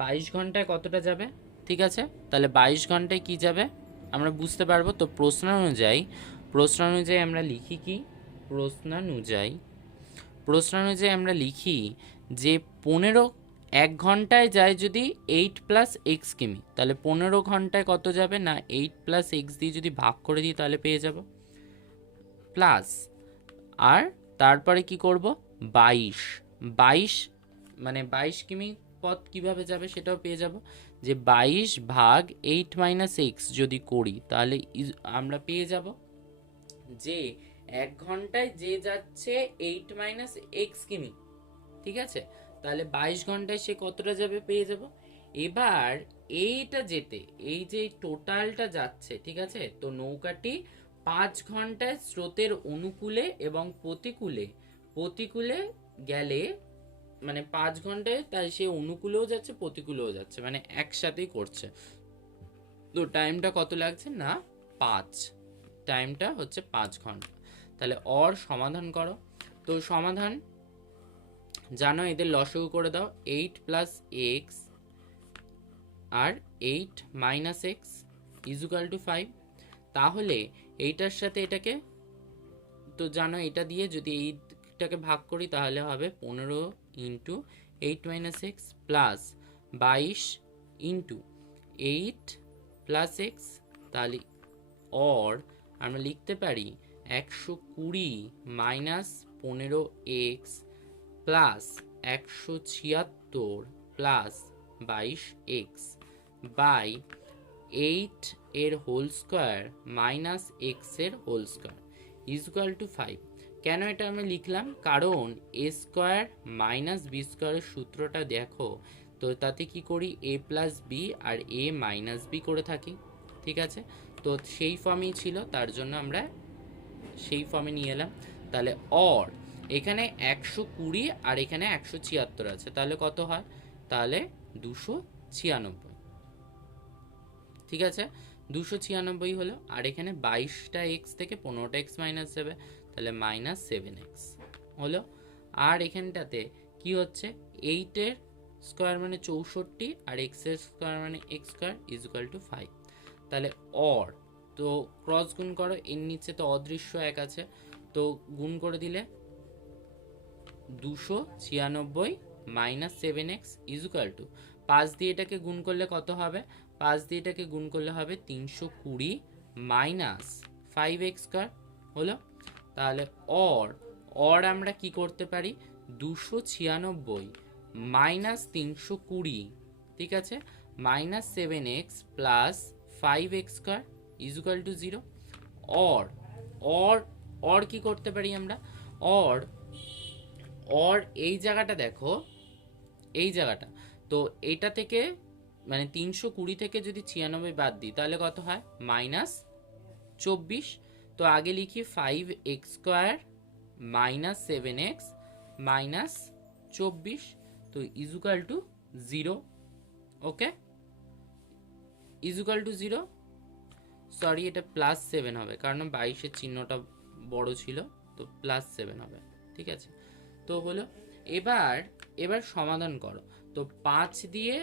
22 ঘন্টায় কতটা যাবে? ঠিক আছে, তাহলে 22 ঘন্টায় কি যাবে আমরা বুঝতে পারবো। তো প্রশ্ন অনুযায়ী আমরা লিখি কি, প্রশ্ন অনুযায়ী আমরা লিখি যে 1 ঘন্টায় যায় যদি 8 প্লাস এক্স কিমি, তাহলে 15 ঘন্টায় কত যাবে না, 8 প্লাস এক্স দিয়ে যদি ভাগ করে দিই তাহলে পেয়ে যাব প্লাস, আর তারপরে কি করব 22 মানে 22 কিমি পথ কিভাবে যাবে সেটাও পেয়ে যাব, যে 22 ভাগ 8 মাইনাস এক্স যদি করি তাহলে আমরা পেয়ে যাব যে 1 ঘন্টায় যে যাচ্ছে 8 মাইনাস এক্স কিমি, ঠিক আছে, তাহলে 22 ঘন্টায় সে কতটা যাবে পেয়ে যাব। এবার এইটা যেতে, এই যে টোটালটা যাচ্ছে, ঠিক আছে, তো নৌকাটি 5 ঘন্টায় স্রোতের অনুকূলে এবং প্রতিকূলে গেলে, মানে 5 ঘন্টায় তাই সে অনুকূলেও যাচ্ছে প্রতিকূলেও যাচ্ছে, মানে একসাথেই করছে, তো টাইমটা কত লাগছে না 5, টাইমটা হচ্ছে 5 ঘন্টা। তাহলে অর সমাধান করো, তো সমাধান জানো, এদের লসাগু করে দাও, 8 plus x R 8 minus x equal to 5, তাহলে এইটার সাথে এটাকে তো জানো, এটা দিয়ে যদি এইটাকে ভাগ করি তাহলে হবে 15 into 8 minus x plus 22 into 8 plus x, তাহলে অর আমরা লিখতে পারি 120 minus 15 x plus 176 plus 22 x by 8 এর হোল স্কোয়ার মাইনাস এক্স এর হোল স্কোয়ার ইজুকাল টু 5। কেন এটা আমি লিখলাম, কারণ এ স্কোয়ার মাইনাস বি স্কোয়ারের সূত্রটা দেখো, তো তাতে কি করি এ প্লাস বি আর এ মাইনাস বি করে থাকি, ঠিক আছে, তো সেই ফর্মেই ছিল, তার জন্য আমরা সেই ফর্মে নিয়ে এলাম। তাহলে অর এখানে 120 আর এখানে 176 আছে, তাহলে কত হয়, তাহলে 296, ঠিক আছে, 296 হলো, আর এখানে 22টা এক্স থেকে 15টা এক্স মাইনাস যাবে, তাহলে মাইনাস 7x হলো, আর এখানটাতে কি হচ্ছে 8 এর স্কোয়ার মানে 64 আর এক্স এর স্কোয়ার মানে এক্স স্কোয়ার ইজুকাল টু 5। তাহলে অর তো ক্রস গুণ করো, এর নিচে তো অদৃশ্য 1 আছে, তো গুণ করে দিলে 296 মাইনাস 7x ইজুকাল টু 5 দিয়ে এটাকে গুণ করলে কত হবে, 5 দিয়ে এটাকে গুণ করলে হবে 320 মাইনাস 5x স্কোয়ার হলো, তাহলে অর আমরা কি করতে পারি, 296 মাইনাস 320, ঠিক আছে, minus 7x plus 5x square equal to 0। Or or or কি করতে পারি আমরা, অর অর এই জায়গাটা দেখো, এই জায়গাটা, তো এটা থেকে মানে 320 থেকে যদি 96 বাদ দিই তাহলে কত হয়, -24। তো আগে লিখি 5x square minus 7x minus 24, তো equal to 0। Okay, equal to 0, sorry এটা +7 হবে কারণ 22-এর চিহ্নটা বড় ছিল, তো +7 হবে, ঠিক আছে। তো হলো, এবার এবার সমাধান করো। তো 5 দিয়ে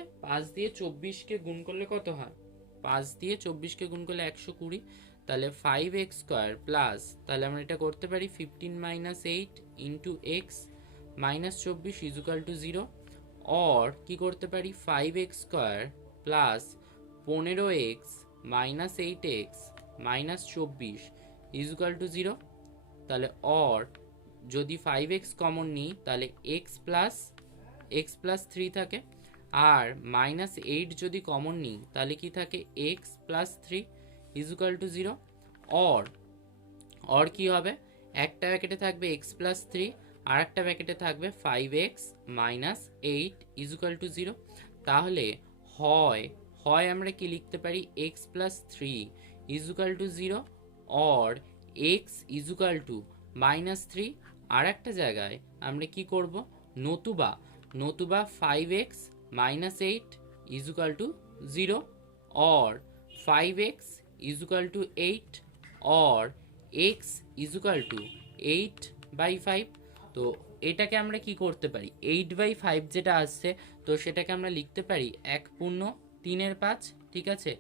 24কে গুণ করলে কত হয়, 5 দিয়ে 24কে গুণ করলে 120, তাহলে 5x স্কোয়ার প্লাস, তাহলে আমরা এটা করতে পারি 15 minus 8 into x minus 24 equal to 0। Or কি করতে পারি, 5x square plus 15x minus 8x minus 24 equal to 0। তাহলে অর যদি 5x কমন নিই তাহলে x প্লাস 3 থাকে, আর মাইনাস 8 যদি কমন নিই তাহলে কি থাকে, x plus 3 equal to 0। Or কি হবে, একটা ব্র্যাকেটে থাকবে x প্লাস 3 আর একটা ব্র্যাকেটে থাকবে 5x মাইনাস 8 ইজুকাল টু 0। তাহলে হয় হয় আমরা কি লিখতে পারি, x plus 3 equal to 0, or x equal to -3, আর একটা জায়গায় আমরা কি করব, নতুবা 5x minus 8 equal to 0, or 5x equal to 8, or x equal to 8/5। তো এটাকে আমরা কি করতে পারি, 8/5 যেটা আসছে তো সেটাকে আমরা লিখতে পারি 1/3/5, ঠিক আছে।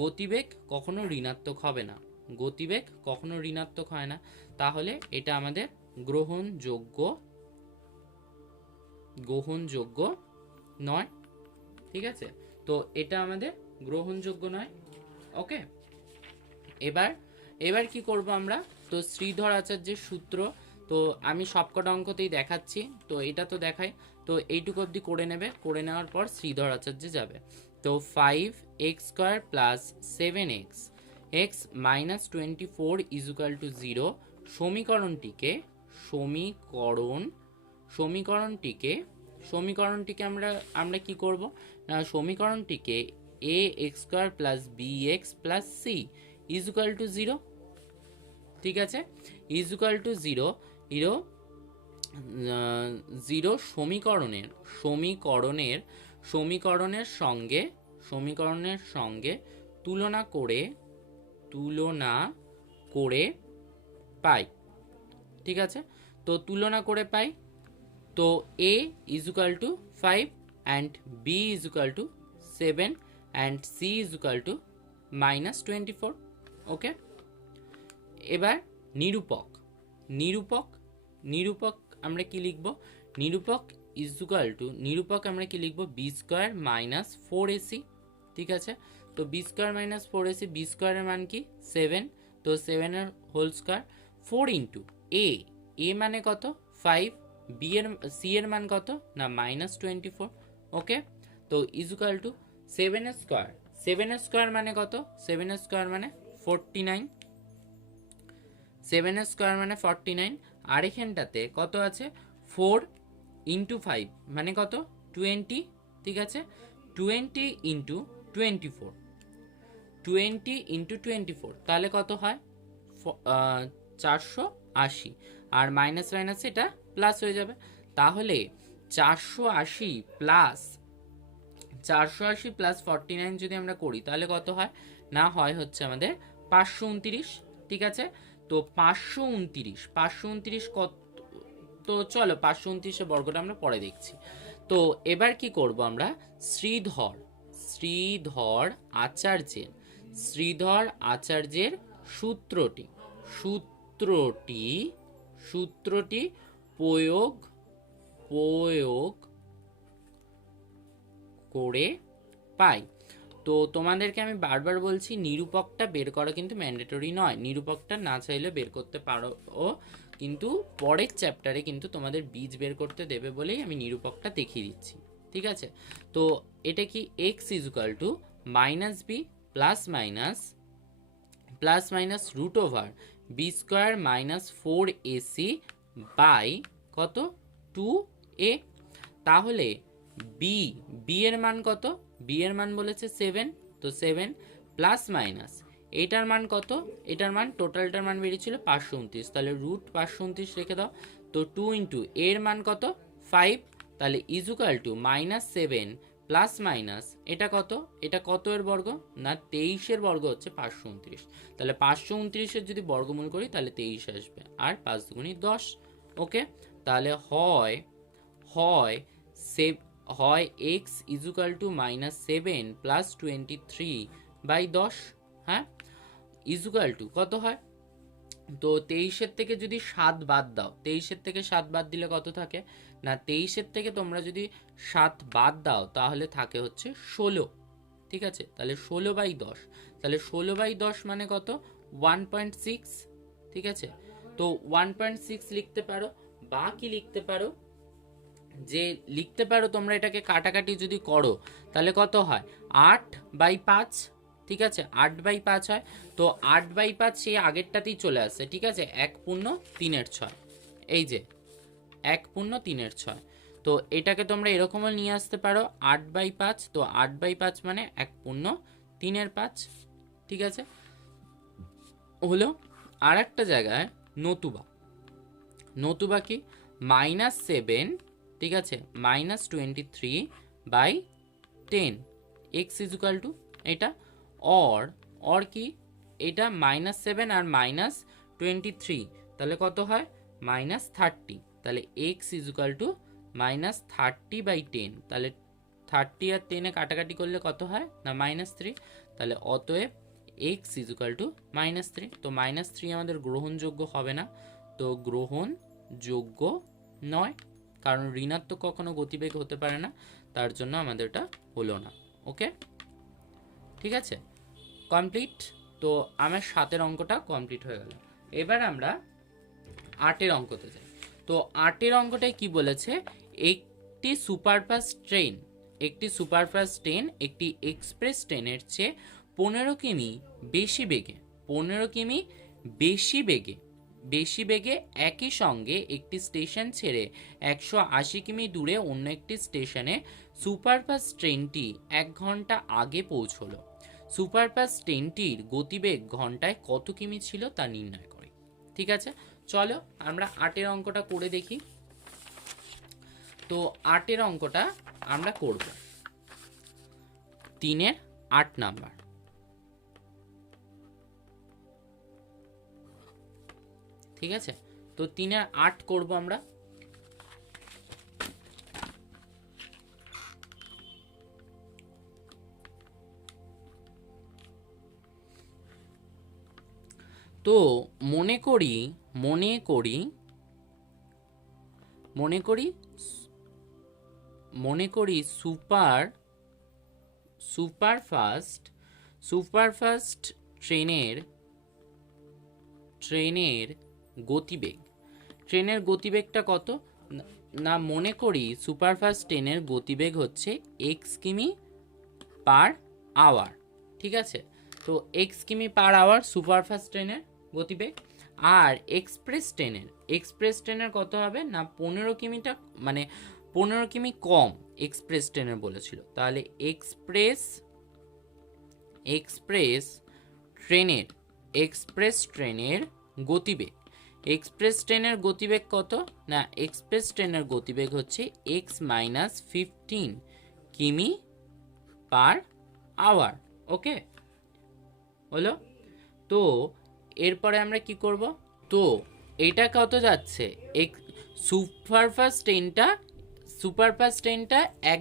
গতিবেগ কখনো ঋণাত্মক হবে না, গতিবেগ কখনো ঋণাত্মক হয় না, তাহলে এটা আমাদের গ্রহণযোগ্য নয়, ঠিক আছে। তো এটা আমাদের গ্রহণযোগ্য নয়। ওকে, এবার কি করব আমরা, তো শ্রীধর আচার্যের সূত্র, তো আমি সবকটা অঙ্কতেই দেখাচ্ছি, তো এটা তো দেখাই, তো এইটুকু অবধি করে নেবে, করে নেওয়ার পর শ্রীধর আচার্যে যাবে। তো 5x square plus 7x x minus 24 equal to 0 সমীকরণটিকে আমরা কি করব না, সমীকরণটিকে ax square plus bx plus c equal to 0, ঠিক আছে, ইজুকাল টু 0 সমীকরণের সঙ্গে তুলনা করে পাই, ঠিক আছে। তো তুলনা করে পাই, তো a equal to 5 and b equal to 7 and c equal to -24। Okay, এবার নিরূপক আমরা কি লিখব, নিরূপক আমরা কি লিখব, বি স্কোয়ার মাইনাস 4ac, ঠিক আছে। তো B square minus 4ac, B স্কোয়ারের মান কি 7, তো 7 হোল স্কোয়ার 4 ইন্টু এ মানে কত 5, সি এর মান কত না -24। ওকে, তো ইজুকাল টু 7 স্কোয়ার মানে কত, 7 স্কোয়ার মানে 49, 7 স্কোয়ার মানে 49, আর এখানটাতে কত আছে 4 ইন্টু 5 মানে কত 20, ঠিক আছে। 20 ইন্টু 24 তাহলে কত হয় 480, আর মাইনাস এটা প্লাস হয়ে যাবে, তাহলে 480 প্লাস 49 যদি আমরা করি তাহলে কত হয় না, হচ্ছে আমাদের 529, ঠিক আছে। তো 529 কত, তো চলো 529 বর্গটা আমরা পরে দেখছি। তো এবার কি করব আমরা, শ্রীধর আচার্যের সূত্রটি প্রয়োগ করে পাই। তো তোমাদেরকে আমি বারবার বলছি নিরূপকটা বের করা কিন্তু ম্যান্ডেটরি নয়, নিরূপকটা না চাইলে বের করতে পারো, ও কিন্তু পরের চ্যাপ্টারে কিন্তু তোমাদের বীজ বের করতে দেবে বলেই আমি নিরূপকটা দেখিয়ে দিচ্ছি। ঠিক আছে, তো এটা কি x equal to minus B plus minus root over B square minus 4ac by কত 2a। তাহলে বি এর মান কত, বি এর মান বলেছে 7, তো 7 প্লাস মাইনাস এটার মান কত, এটার মান টোটালটার মান বেরিয়েছিল 529, তাহলে রুট 529 রেখে দাও। তো 2 ইন্টু এর মান কত 5, তাহলে ইজুকাল টু -7 প্লাস মাইনাস এটা কত, এটা কত এর বর্গ না 23 এর বর্গ হচ্ছে 529, তাহলে 529 এর যদি বর্গমূল করি তাহলে 23 আসবে, আর 5 দুগুণী 10। ওকে, তাহলে হয় এক্স ইজুকাল টু -7 প্লাস 23/10, হ্যাঁ, ইজুকাল টু কত হয়, তো 23-এর থেকে যদি 7 বাদ দাও, 23-এর থেকে 7 বাদ দিলে কত থাকে না 23-এর থেকে তোমরা যদি 7 বাদ দাও তাহলে থাকে হচ্ছে 16। ঠিক আছে, তাহলে 16/10, তাহলে 16/10 মানে কত 1.6। ঠিক আছে, তো 1.6 লিখতে পারো, বা কি লিখতে পারো, যে লিখতে পারো তোমরা এটাকে কাটাকাটি যদি করো তাহলে কত হয় 8/5। ঠিক আছে, 8/5 হয়, তো 8/5 সেই আগেরটাতেই চলে আসছে। ঠিক আছে, 1×3=6, এই যে 1×3=6, তো এটাকে তোমরা এরকমও নিয়ে আসতে পারো 8/5, তো 8/5 মানে 1×3=5। ঠিক আছে, হলো। আর একটা জায়গায় নতুবা কি -7, ঠিক আছে, -23/10 এক্স ইজুকাল টু এটা, অর কি এটা -7 আর -23, তাহলে কত হয় -30, তাহলে এক্স ইজুকাল টু -30/10, তাহলে 30 আর 10 কাটাকাটি করলে কত হয় না -3, তাহলে অতএব এক্স ইজুকাল টু -3। তো -3 আমাদের গ্রহণযোগ্য হবে না, তো গ্রহণযোগ্য নয়, কারণ ঋণাত্মক কখনো গতিবেগ হতে পারে না, তার জন্য আমাদের এটা হলো না। ওকে, ঠিক আছে, কমপ্লিট। তো আমার 7-এর অঙ্কটা কমপ্লিট হয়ে গেল। এবার আমরা 8-এর অঙ্কতে যাই। তো 8-এর অঙ্কটায় কি বলেছে, একটি সুপারফাস্ট ট্রেন একটি এক্সপ্রেস ট্রেনের চেয়ে 15 কিমি বেশি বেগে একই সঙ্গে একটি স্টেশন ছেড়ে 180 কিমি দূরে অন্য একটি স্টেশনে সুপারফাস্ট ট্রেনটি 1 ঘন্টা আগে পৌঁছলো। সুপারফাস্ট ট্রেনটির গতিবেগ ঘন্টায় কত কিমি ছিল তা নির্ণয় করে। ঠিক আছে, চলো আমরা 8-এর অঙ্কটা করে দেখি। তো 8-এর অঙ্কটা আমরা করব 3-এর 8 নাম্বার। ঠিক আছে, তো 3-এর 8 করব আমরা। তো মনে করি সুপারফাস্ট ট্রেনের গতিবেগটা কত না, মনে করি সুপারফাস্ট ট্রেনের গতিবেগ হচ্ছে x কিমি পার আওয়ার। ঠিক আছে, তো x কিমি পার আওয়ার সুপারফাস্ট ট্রেনের গতিবেগ, আর এক্সপ্রেস ট্রেনের কত হবে না 15 কিমিটা, মানে 15 কিমি কম এক্সপ্রেস ট্রেনের বলেছিল, তাহলে এক্সপ্রেস ট্রেনের গতিবেগ কত না, এক্সপ্রেস ট্রেনের গতিবেগ হচ্ছে x - 15 কিমি পার আওয়ার। ওকে, হলো। তো এরপরে আমরা কি করব, তো এটা কত যাচ্ছে, সুপারফাস্ট ট্রেনটা 1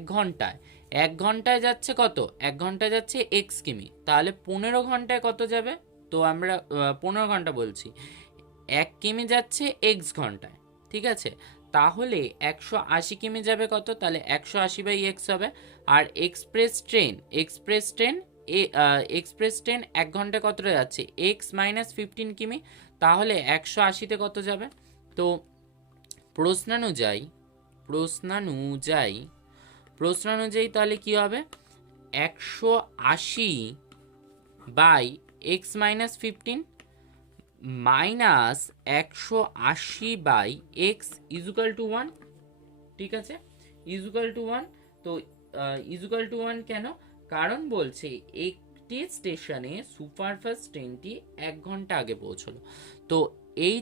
ঘন্টায় যাচ্ছে কত, 1 ঘন্টায় যাচ্ছে x কিমি, তাহলে 15 ঘন্টায় কত যাবে, তো আমরা 15 ঘন্টা বলছি, 1 কিমি যাচ্ছে x ঘন্টায়। ঠিক আছে, তাহলে 180 কিমি যাবে কত, তাহলে 180/x হবে। আর এক্সপ্রেস ট্রেন এক্সপ্রেস ট্রেন 1 ঘন্টায় কতটা যাচ্ছে, এক্স মাইনাস 15 কিমি, তাহলে 180তে কত যাবে? তো প্রশ্নানুযায়ী তাহলে কি হবে, 180 by x minus 15 minus 180 by x equal to 1। ঠিক আছে, ইজুকাল টু 1। তো ইজুকাল টু 1 কেন? কারণ বলছে একটি স্টেশনে সুপারফাস্ট ট্রেনটি 1 ঘন্টা আগে পৌঁছলো। তো এই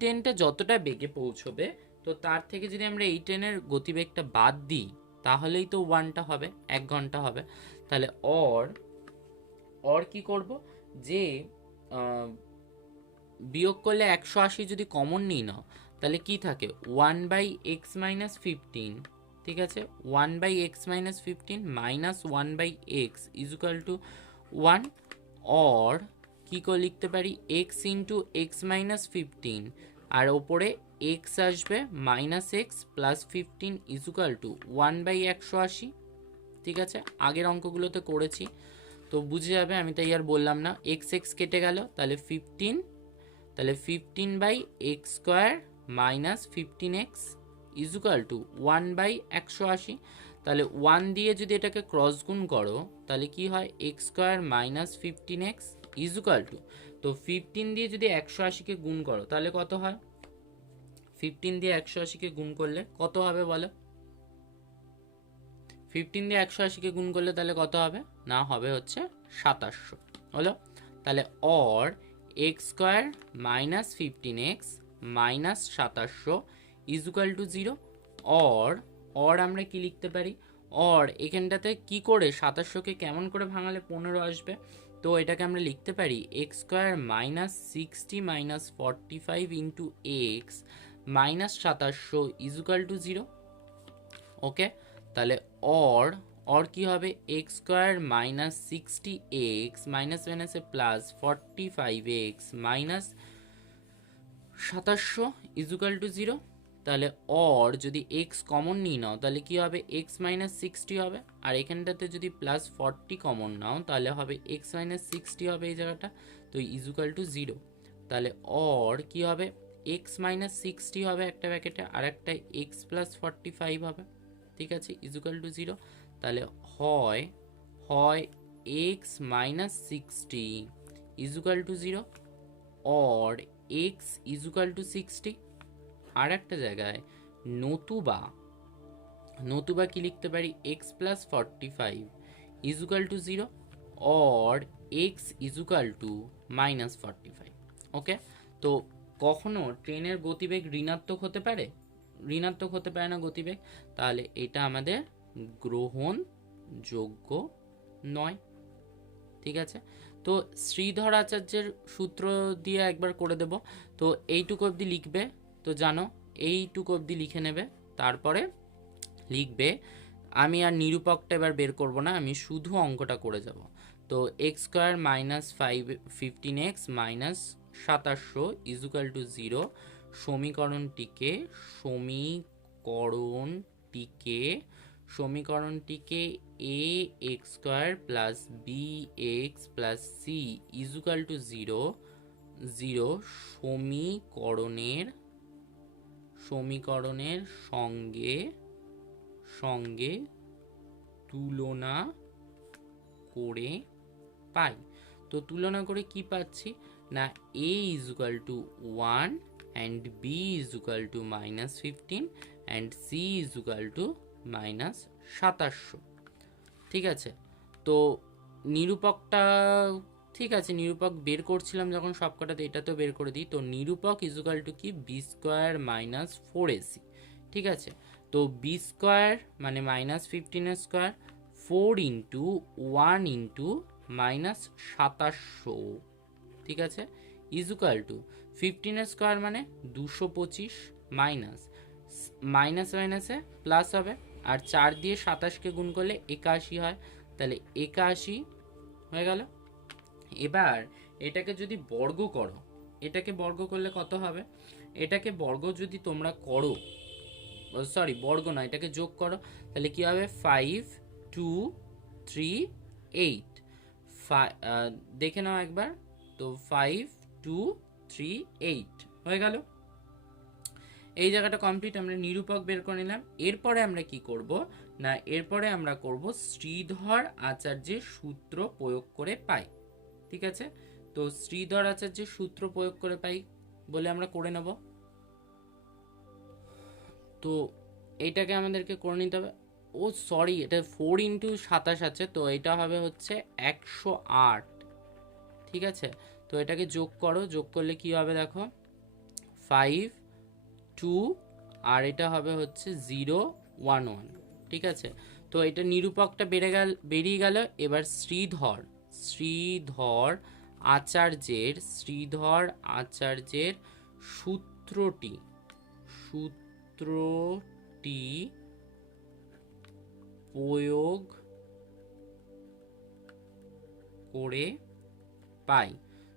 ট্রেনটা যতটা বেগে পৌঁছবে, তো তার থেকে যদি আমরা এই ট্রেনের গতিবেগটা বাদ দিই, তাহলেই তো 1টা হবে, 1 ঘন্টা হবে। তাহলে কি করব, যে বিয়োগ করলে 180 যদি কমন নিই নাও, তাহলে কি থাকে, 1/x-15। ঠিক আছে, 1/x-15 minus 1/x equal to 1, or কি করে লিখতে পারি, x ইন্টু এক্স মাইনাস 15, আর ওপরে x আসবে minus x plus 15 equal to 1/180। ঠিক আছে, আগের অঙ্কগুলোতে করেছি, তো বুঝে যাবে, আমি তাই আর বললাম না। এক্স কেটে গেল, তাহলে 15/x² minus 15x equal to 1/180। তাহলে 1 দিয়ে যদি এটাকে ক্রস গুণ করো, তাহলে কি হয়, x² minus 15x equal to, তো 15 দিয়ে যদি 180কে গুণ করো তাহলে কত হয়, 15 দিয়ে 180কে গুণ করলে কত হবে বলো, 15 দিয়ে 180কে গুণ করলে তাহলে কত হবে, না হবে হচ্ছে 2700 হলো। তাহলে or x² minus 15x minus 2700 equal to 0। Or আমরা কি লিখতে পারি, অর এখানটাতে কি করে 2700কে কেমন করে ভাঙালে 15 আসবে, তো এটাকে আমরা লিখতে পারি x² minus 60 minus 45 into x minus 2700 equal to 0। Okay, তাহলে অর কি হবে, x² মাইনাস 60x মাইনাস মাইনাসে plus 45x minus 2700 equal to 0। তাহলে অর যদি x কমন নিয়ে নাও, তাহলে কি হবে, x মাইনাস 60 হবে, আর এখানটাতে যদি প্লাস 40 কমন নাও, তাহলে হবে x মাইনাস 60 হবে এই জায়গাটা, তো ইজুকাল টু 0। তাহলে অর কি হবে, x মাইনাস 60 হবে একটা ব্র্যাকেটে, আর একটা x প্লাস 45 হবে। ঠিক আছে, ইজুকাল টু 0। তাহলে হয় x minus 60 equal to 0, or x equal to 60। আর একটা জায়গায় নতুবা কি লিখতে পারি, x plus 45 equal to 0, or x equal to minus 45। Okay, তো কখনো ট্রেনের গতিবেগ ঋণাত্মক হতে পারে না গতিবেগ, তাহলে এটা আমাদের গ্রহণযোগ্য নয়। ঠিক আছে, তো শ্রীধর আচার্যের সূত্র দিয়ে একবার করে দেব। তো এইটুকু অবধি লিখবে, তো জানো এইটুকু অবধি লিখে নেবে, তারপরে লিখবে, আমি আর নিরূপকটা এবার বের করব না, আমি শুধু অঙ্কটা করে যাব। তো x² minus 15x minus 2700 equal to 0, সমীকরণটিকে ax² plus bx plus c equal to 0 সমীকরণের সঙ্গে তুলনা করে পাই। তো তুলনা করে কি পাচ্ছি না, a equal to 1 and b equal to minus 15 and c equal to minus 2700। ঠিক আছে, তো নিরূপকটা, ঠিক আছে, নিরূপক বের করছিলাম যখন সবকটাতে, এটাতেও বের করে দিই। তো নিরূপক ইজুকাল টু কি, b² মাইনাস 4ac। ঠিক আছে, তো b² মানে মাইনাস 15² 4 ইন্টু 1 ইন্টু মাইনাস 2700। ঠিক আছে, ইজুকাল টু 15² মানে 225 মাইনাস মাইনাসে প্লাস হবে, আর 4 দিয়ে 27কে গুণ করলে 81 হয়, তাহলে 81 হয়ে গেল। এবার এটাকে যদি বর্গ করো, এটাকে বর্গ করলে কত হবে, এটাকে বর্গ যদি তোমরা করো, সরি বর্গ না, এটাকে যোগ করো, তাহলে কি হবে, 5 2 3 8 দেখে নাও একবার, তো 5 2 3 8 হয়ে গেল। এই জায়গাটা কমপ্লিট, আমরা নিরূপক বের করে নিলাম। এরপরে আমরা কি করব না, এরপরে আমরা করব শ্রীধর আচার্যের সূত্র প্রয়োগ করে পাই। ঠিক আছে, তো শ্রীধর আচার্যের সূত্র প্রয়োগ করে পাই বলে আমরা করে নেব। তো এইটাকে আমাদেরকে করে নিতে হবে। ও সরি, এটা 4 ইন্টু 27 আছে, তো এটা হবে হচ্ছে 108। ঠিক আছে, তো এটাকে যোগ করো, যোগ করলে কি হবে দেখো, 5 2 আর এটা হবে হচ্ছে 0 1 1। ঠিক আছে, তো এটা নিরূপকটা বেরিয়ে গেল। এবার শ্রীধর আচার্যের সূত্রটি প্রয়োগ করে পাই।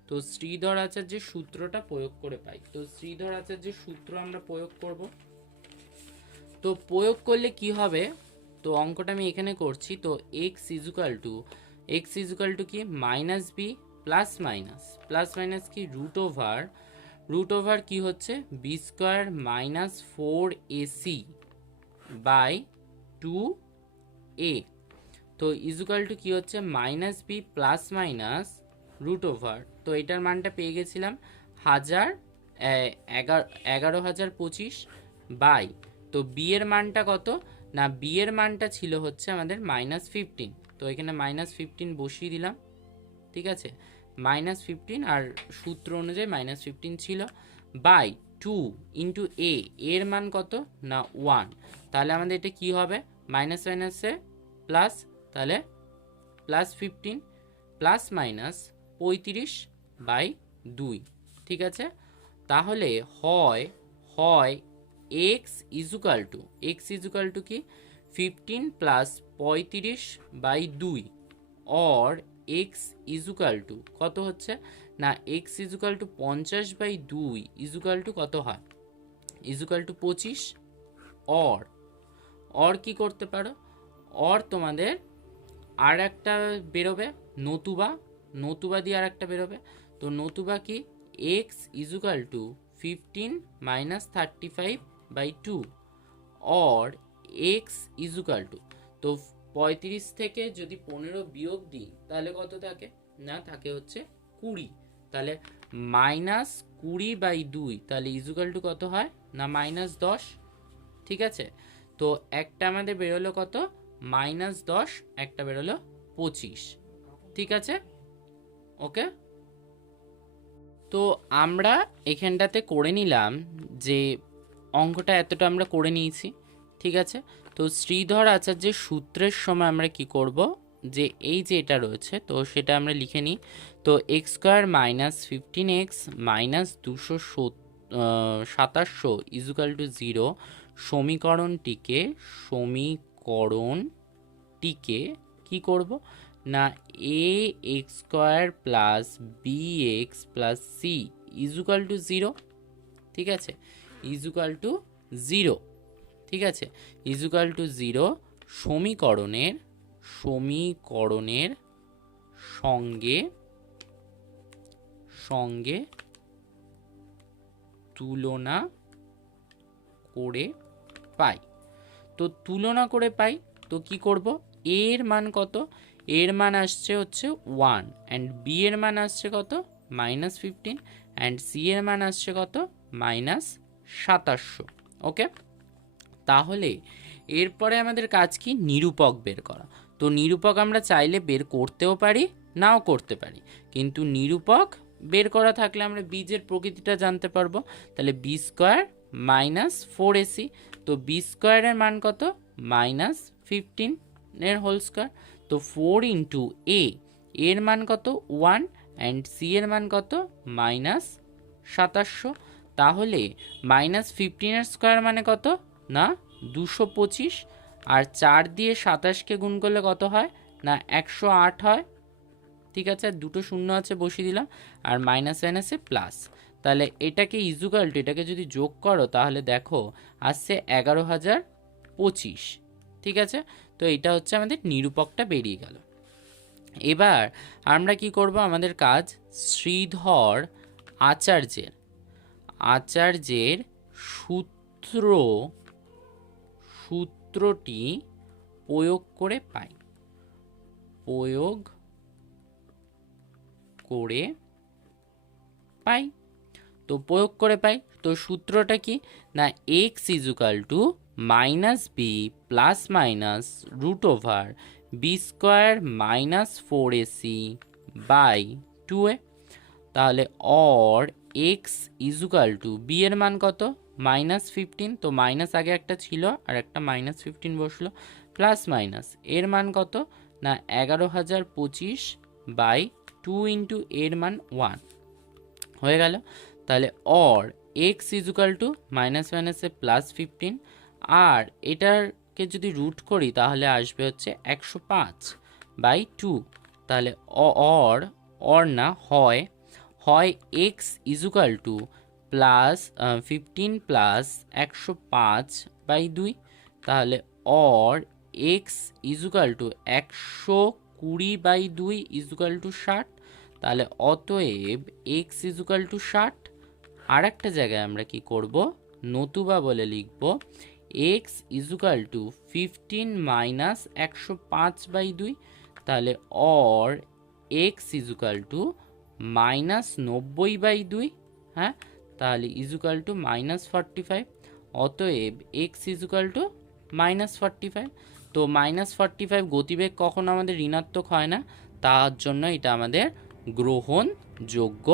তো শ্রীধর আচার্যের সূত্রটা প্রয়োগ করে পাই। তো শ্রীধর আচার্যের সূত্র আমরা প্রয়োগ করব। তো প্রয়োগ করলে কি হবে, তো অঙ্কটা আমি এখানে করছি। তো x ইজুকাল টু কি মাইনাস বি প্লাস মাইনাস কি রুট ওভার কি হচ্ছে B square minus 4ac by 2a। তো ইজুকাল টু কি হচ্ছে minus B plus minus root over, তো এটার মানটা পেয়ে গেছিলাম 11,025 বাই, তো বি এর মানটা কত না, বি এর মানটা ছিল হচ্ছে আমাদের -15, তো এখানে -15 বসিয়ে দিলাম। ঠিক আছে, -15 আর সূত্র অনুযায়ী -15 ছিল, বাই 2 ইন্টু এর মান কত না 1, তাহলে আমাদের এটা কি হবে মাইনাস মাইনাসে প্লাস, তাহলে +15 প্লাস মাইনাস 35/2। ঠিক আছে, তাহলে হয় x ইজুকাল টু কি 15 plus 35/2 or x equal to কত হচ্ছে না, x equal to 50/2 equal to কত হয়, ইজুকাল টু 25। অর কি করতে পারো, অর তোমাদের আর একটা বেরোবে, নতুবা দিয়ে আর একটা বেরোবে। তো নতুবা কি x equal to 15 minus 35/2 or x equal to, তো 35 থেকে যদি 15 বিয়োগ দিই তাহলে কত থাকে না, থাকে হচ্ছে 20, তাহলে -20/2, তাহলে ইজুকাল টু কত হয় না -10। ঠিক আছে, তো একটা আমাদের বেরোলো কত -10, একটা বেরোলো 25। ঠিক আছে, ওকে। তো আমরা এখানটাতে করে নিলাম যে অঙ্কটা এতটা আমরা করে নিয়েছি। ঠিক আছে, তো শ্রীধর আচার্যের সূত্রের সময় আমরা কি করব, যে এই যে এটা রয়েছে তো সেটা আমরা লিখে নিই। তো x² minus 15x minus 227 equal to 0 সমীকরণটিকে কি করব না, ax² plus bx plus c equal to 0। ঠিক আছে, ইজুকাল টু 0। ঠিক আছে, ইজুকাল টু 0 সমীকরণের সঙ্গে তুলনা করে পাই। তো তুলনা করে পাই, তো কি করব, এর মান কত, এর মান আসছে হচ্ছে 1 অ্যান্ড বি এর মান আসছে কত -15 অ্যান্ড সি এর মান আসছে কত -2700। ওকে, তাহলে এরপরে আমাদের কাজ কি, নিরূপক বের করা। তো নিরূপক আমরা চাইলে বের করতেও পারি, নাও করতে পারি, কিন্তু নিরূপক বের করা থাকলে আমরা বীজের প্রকৃতিটা জানতে পারবো। তাহলে b² মাইনাস 4ac, তো b² এর মান কত -15 এর হোল স্কোয়ার, তো 4 ইন্টু এর মান কত 1 অ্যান্ড সি এর মান কত -2700, তাহলে -15 এর স্কোয়ার মানে কত না 225, আর 4 দিয়ে 27কে গুণ করলে কত হয় না 108 হয়। ঠিক আছে, আর দুটো শূন্য আছে বসিয়ে দিলাম, আর মাইনাস মাইনাসে প্লাস, তাহলে এটাকে ইজুকাল টু এটাকে যদি যোগ করো তাহলে দেখো আসছে 11,025। ঠিক আছে, তো এটা হচ্ছে আমাদের নিরূপকটা বেরিয়ে গেল। এবার আমরা কি করব, আমাদের কাজ শ্রীধর আচার্যের সূত্রটি প্রয়োগ করে পাই। তো প্রয়োগ করে পাই, তো সূত্রটা কি না, x equal to minus B plus minus root over B square minus 4ac by 2a। তাহলে or x equal to b এর মান কত, -15, তো মাইনাস আগে একটা ছিল আর একটা -15 বসলো, প্লাস মাইনাস এর মান কত না 11,025 বাই 2 ইন্টু এর মান 1 হয়ে গেল। তাহলে or x equal to minus মাইনাসে +15, আর এটারকে যদি রুট করি তাহলে আসবে হচ্ছে 105 বাই 2। তাহলে অর না হয় x equal to +15 plus 105 by 2, তাহলে or x equal to 120 by 2 equal to 60। তাহলে অতএব এক্স ইজুকাল টু 60। আর একটা জায়গায় আমরা কি করব, নতুবা বলে লিখব x equal to 15 minus 105 by 2। তাহলে or x equal to -90 by 2, হ্যাঁ, তাহলে ইজুকাল টু -45। অতএব এক্স ইজুকাল টু -45। তো -45 গতিবেগ কখনো আমাদের ঋণাত্মক হয় না, তার জন্য এটা আমাদের গ্রহণযোগ্য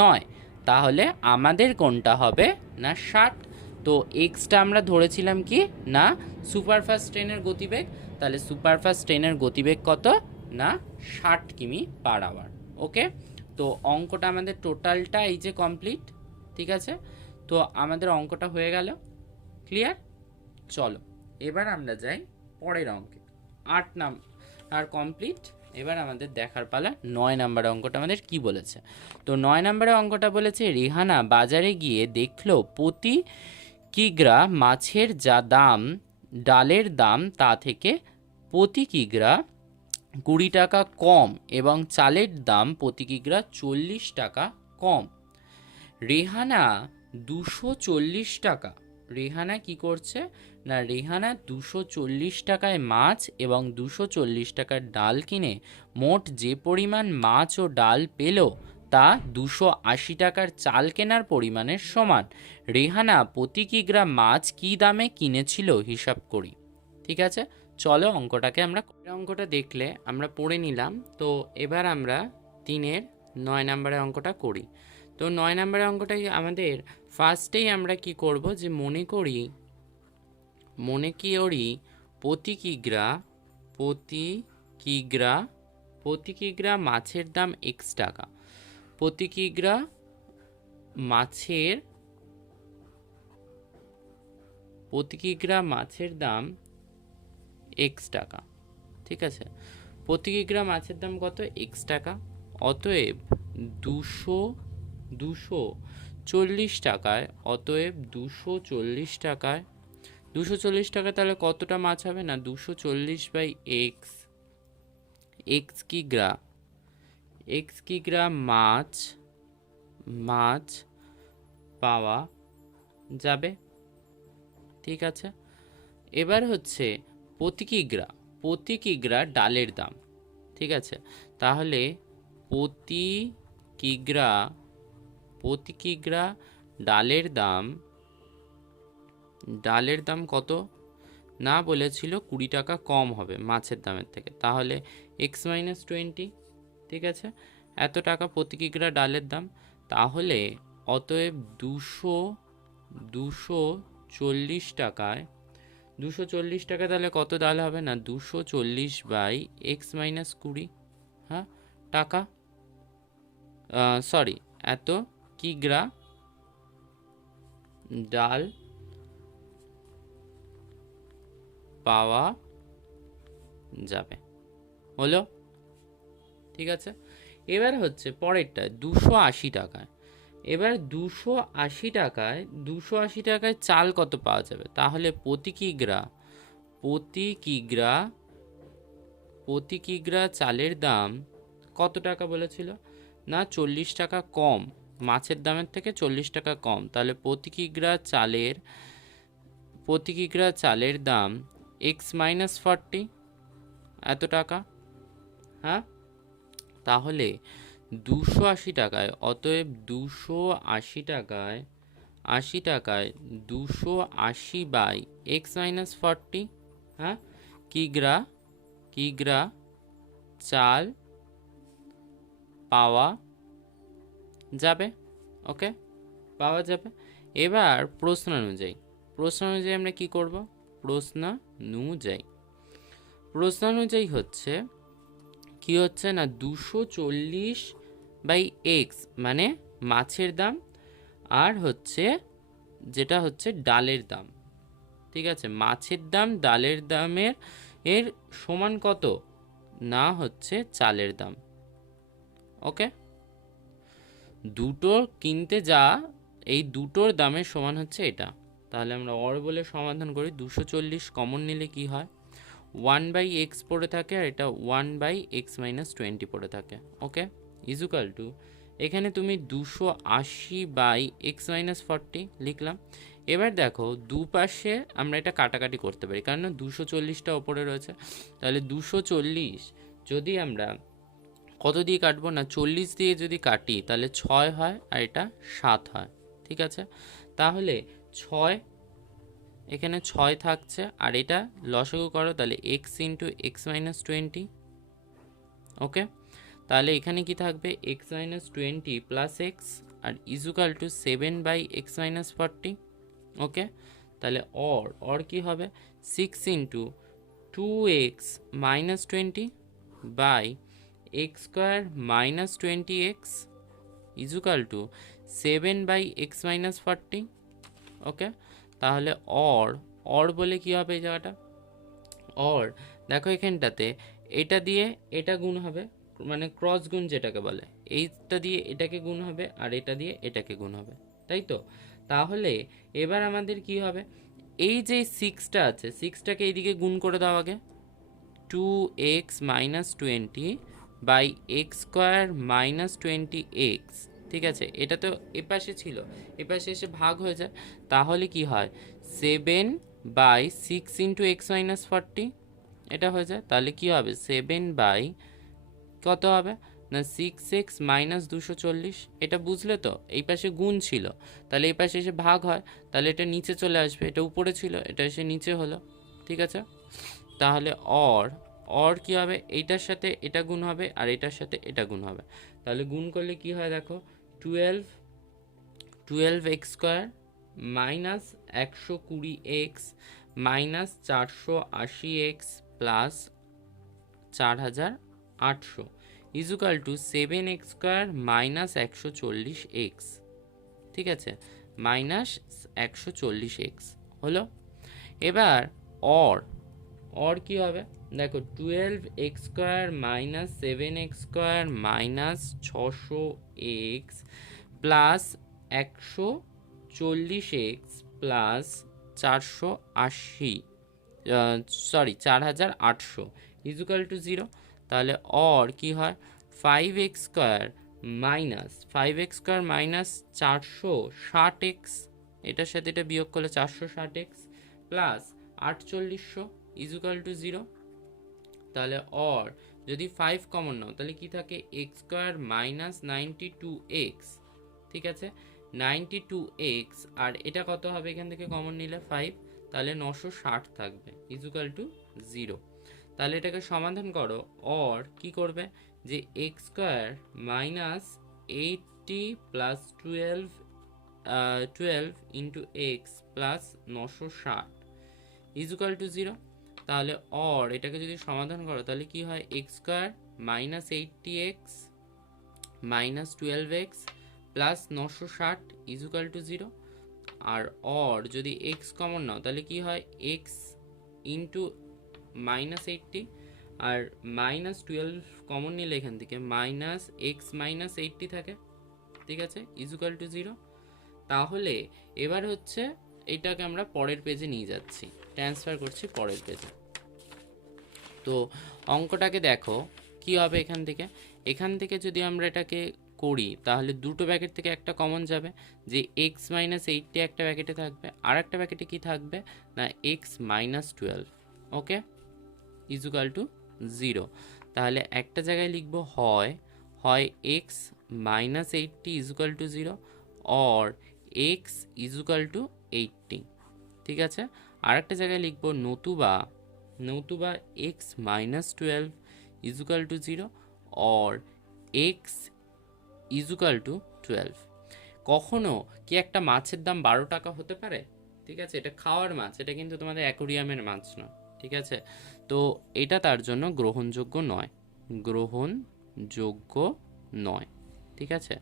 নয়। তাহলে আমাদের কোনটা হবে না 60। তো এক্সটা আমরা ধরেছিলাম কি না সুপারফাস্ট ট্রেনের গতিবেগ, তাহলে সুপারফাস্ট ট্রেনের গতিবেগ কত না 60 কিমি পার আওয়ার। ওকে, তো অঙ্কটা আমাদের টোটালটা এই যে কমপ্লিট, ঠিক আছে, তো আমাদের অঙ্কটা হয়ে গেল। ক্লিয়ার? চলো এবার আমরা যাই পরের অঙ্কে। 8 নাম্বার কমপ্লিট, এবার আমাদের দেখার পালা 9 নাম্বারের অঙ্কটা আমাদের কি বলেছে। তো 9 নাম্বারের অঙ্কটা বলেছে রেহানা বাজারে গিয়ে দেখলো প্রতি কিগ্রা মাছের যা দাম, ডালের দাম তা থেকে প্রতি কিগ্রা 20 টাকা কম এবং চালের দাম প্রতি কিগ্রা 40 টাকা কম। রেহানা 240 টাকা, রেহানা কি করছে না রেহানা 240 টাকায় মাছ এবং 240 টাকার ডাল কিনে মোট যে পরিমাণ মাছ ও ডাল পেল তা 280 টাকার চাল কেনার পরিমাণের সমান। রেহানা প্রতি কিগ্রা মাছ কি দামে কিনেছিল হিসাব করি। ঠিক আছে, চলো অঙ্কটাকে আমরা, অঙ্কটা দেখলে আমরা পড়ে নিলাম। তো এবার আমরা 3-এর 9 নাম্বারের অঙ্কটা করি। তো 9 নাম্বারের অঙ্কটাই আমাদের ফার্স্টেই আমরা কি করব, যে মনে করি প্রতি কিগ্রা মাছের দাম x টাকা, প্রতি কিগ্রা মাছের দাম x টাকা। ঠিক আছে, প্রতি কিগ্রা মাছের দাম কত x টাকা। অতএব 240 টাকায়, অতএব 240 টাকায় 240 টাকা, তাহলে কতটা মাছ হবে না 240 বাই x কিগ্রা মাছ পাওয়া যাবে। ঠিক আছে, এবার হচ্ছে প্রতি কিগ্রা ডালের দাম। ঠিক আছে, তাহলে প্রতি কিগ্রা ডালের দাম কত না বলেছিল 20 টাকা কম হবে মাছের দামের থেকে, তাহলে x-20। ঠিক আছে, এত টাকা প্রতি কিগ্রা ডালের দাম, তাহলে অতএব 240 টাকায় 240 টাকা, তাহলে কত ডাল হবে না 240 বাই x-20, হ্যাঁ, টাকা, সরি, এত কিগ্রা ডাল পাওয়া যাবে। হলো? ঠিক আছে, এবার হচ্ছে পরেরটা 280 টাকায়। এবার 280 টাকায় চাল কত পাওয়া যাবে, তাহলে প্রতি কিগ্রা প্রতি কিগ্রা চালের দাম কত টাকা বলেছিল? না 40 টাকা কম, মাছের দামের থেকে 40 টাকা কম। তাহলে প্রতি কিগ্রা চালের দাম x-40 এত টাকা। হ্যাঁ, তাহলে 280 টাকায়, অতএব 280 টাকায় 280 বাই x-40, হ্যাঁ, কিগ্রা চাল পাওয়া যাবে। ওকে, পাওয়া যাবে। এবার প্রশ্ন অনুযায়ী আমরা কি করব? প্রশ্ন অনুযায়ী হচ্ছে কি হচ্ছে না 240 বাই এক্স মানে মাছের দাম, আর হচ্ছে যেটা হচ্ছে ডালের দাম। ঠিক আছে, মাছের দাম ডালের দামের এর সমান কত? না হচ্ছে চালের দাম। ওকে, দুটো কিনতে যা এই দুটোর দামের সমান হচ্ছে এটা। তাহলে আমরা অর বলে সমাধান করি। 240 কমন নিলে কি হয়? 1/x পড়ে থাকে, আর এটা 1/x-20 পড়ে থাকে। ওকে, ইজুকাল টু এখানে তুমি 280/x-40 লিখলাম। এবার দেখো দুপাশে আমরা এটা কাটাকাটি করতে পারি, কারণ 240টা ওপরে রয়েছে। তাহলে 240 যদি আমরা কত দিয়ে কাটবো? না 40 দিয়ে যদি কাটি তাহলে 6 হয়, আর এটা 7 হয়। ঠিক আছে, তাহলে 6 এখানে 6 থাকছে, আর এটা লসাগু করো, তাহলে x × x-20। ওকে, তাহলে এখানে কি থাকবে? x-20 প্লাস এক্স, আর ইজুকাল টু 7/x-40। ওকে, তাহলে অর কি হবে? 6 × 2x-20 by x² - 20x equal to 7/x-40। ওকে, তাহলে অর বলে কি হবে এই জায়গাটা? অর দেখো এখানটাতে এটা দিয়ে এটা গুণ হবে, মানে ক্রস গুণ যেটাকে বলে, এইটা দিয়ে এটাকে গুণ হবে, আর এটা দিয়ে এটাকে গুণ হবে, তাই তো? তাহলে এবার আমাদের কি হবে? এই যে 6টা আছে, 6টাকে এইদিকে গুণ করে দাও আগে। 2x-20 by x² - 20x। ঠিক আছে, এটা তো এপাশে ছিল, এপাশে এসে ভাগ হয়ে যায়। তাহলে কি হয়? 7/6 × x-40 এটা হয়ে যায়। তাহলে কি হবে? 7 বাই কত হবে? না 6x - 240। এটা বুঝলে তো? এই পাশে গুণ ছিল, তাহলে এই পাশে এসে ভাগ হয়, তাহলে এটা নিচে চলে আসবে। এটা উপরে ছিল, এটা এসে নিচে হলো। ঠিক আছে, তাহলে অর কি হবে? এইটার সাথে এটা গুণ হবে, আর এটার সাথে এটা গুণ হবে। তাহলে গুণ করলে কি হয় দেখো? 12x² minus 120x minus 480x plus 4800 equal to 7x² minus 140x। ঠিক আছে, মাইনাস 140x হলো। এবার অর কি হবে? দেখো 12x² minus 7x² minus 600x plus 140x plus 4800 equal to 0। তাহলে অর কি হয়? 5x² মাইনাস 460x, এটার সাথে এটা বিয়োগ করলে 460x প্লাস 4800 ইজুকাল টু 0। তাহলে অর যদি 5 কমন নাও তাহলে কি থাকে? x² minus 92x। ঠিক আছে, 92x, আর এটা কত হবে? এখান থেকে কমন নিলে 5, তাহলে 960 থাকবে ইজুকাল টু 0। তাহলে এটাকে সমাধান করো। অর কি করবে? যে x² minus 80 plus 12 into x plus 960 equal to 0। তাহলে অর এটাকে যদি সমাধান করো তাহলে কি হয়? x² minus 80x minus 12x plus 960 equal to 0। আর অর যদি x কমন নাও তাহলে কি হয়? x ইন্টু মাইনাস 80, আর মাইনাস 12 কমন নিলে এখান থেকে মাইনাস x মাইনাস 80 থাকে। ঠিক আছে, ইজুকাল টু 0। তাহলে এবার হচ্ছে এটাকে আমরা পরের পেজে নিয়ে যাচ্ছি, ট্রান্সফার করছি পরের পেজে। তো তো অঙ্কটাকে দেখো কি হবে এখান থেকে যদি আমরা এটাকে করি তাহলে দুটো ব্র্যাকেট থেকে একটা কমন যাবে, যে এক্স মাইনাস এইটটি একটা ব্র্যাকেটে থাকবে, আর একটা ব্র্যাকেটে কি থাকবে না x minus 12, okay, equal to 0। তাহলে একটা জায়গায় লিখবো হয় x minus eighty equal to 0 or x equal to 80, ঠিক আছে। আর একটা জায়গায় লিখবো নতুবা x minus 12 equal to 0 or x equal to 12। কখনো কি একটা মাছের দাম 12 টাকা হতে পারে? ঠিক আছে, এটা খাওয়ার মাছ, এটা কিন্তু তোমাদের অ্যাকোরিয়ামের মাছ নয়, ঠিক আছে। তো এটা তার জন্য গ্রহণযোগ্য নয়, ঠিক আছে,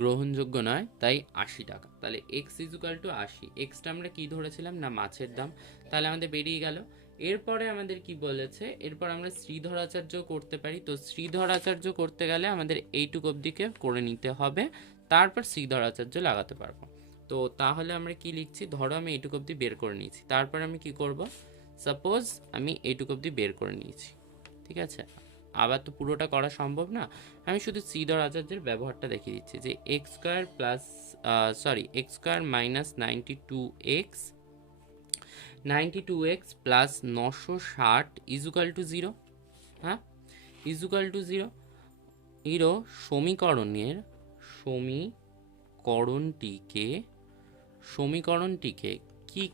গ্রহণযোগ্য নয়, তাই 80 টাকা। তাহলে এক্স ইজুকাল টু 80, এক্সটা আমরা কি ধরেছিলাম না মাছের দাম, তাহলে আমাদের বেরিয়ে গেল। এরপরে আমাদের কি বলেছে, এরপর আমরা শ্রীধর আচার্য করতে পারি। তো শ্রীধর আচার্য করতে গেলে আমাদের এইটুকু অবধিকে করে নিতে হবে, তারপর শ্রীধর আচার্য লাগাতে পারবো। তো তাহলে আমরা কি লিখছি, ধরো আমি এইটুকু অবধি বের করে নিয়েছি, তারপর আমি কি করব, সাপোজ আমি এইটুকু অবধি বের করে নিয়েছি, ঠিক আছে। আবার তো পুরোটা করা সম্ভব না, আমি শুধু শ্রীধর আচার্যের ব্যবহারটা দেখিয়ে দিচ্ছি, যে x square x square minus 92x plus 960 equal to 0, হ্যাঁ, ইজুকাল টু 0। সমীকরণটিকে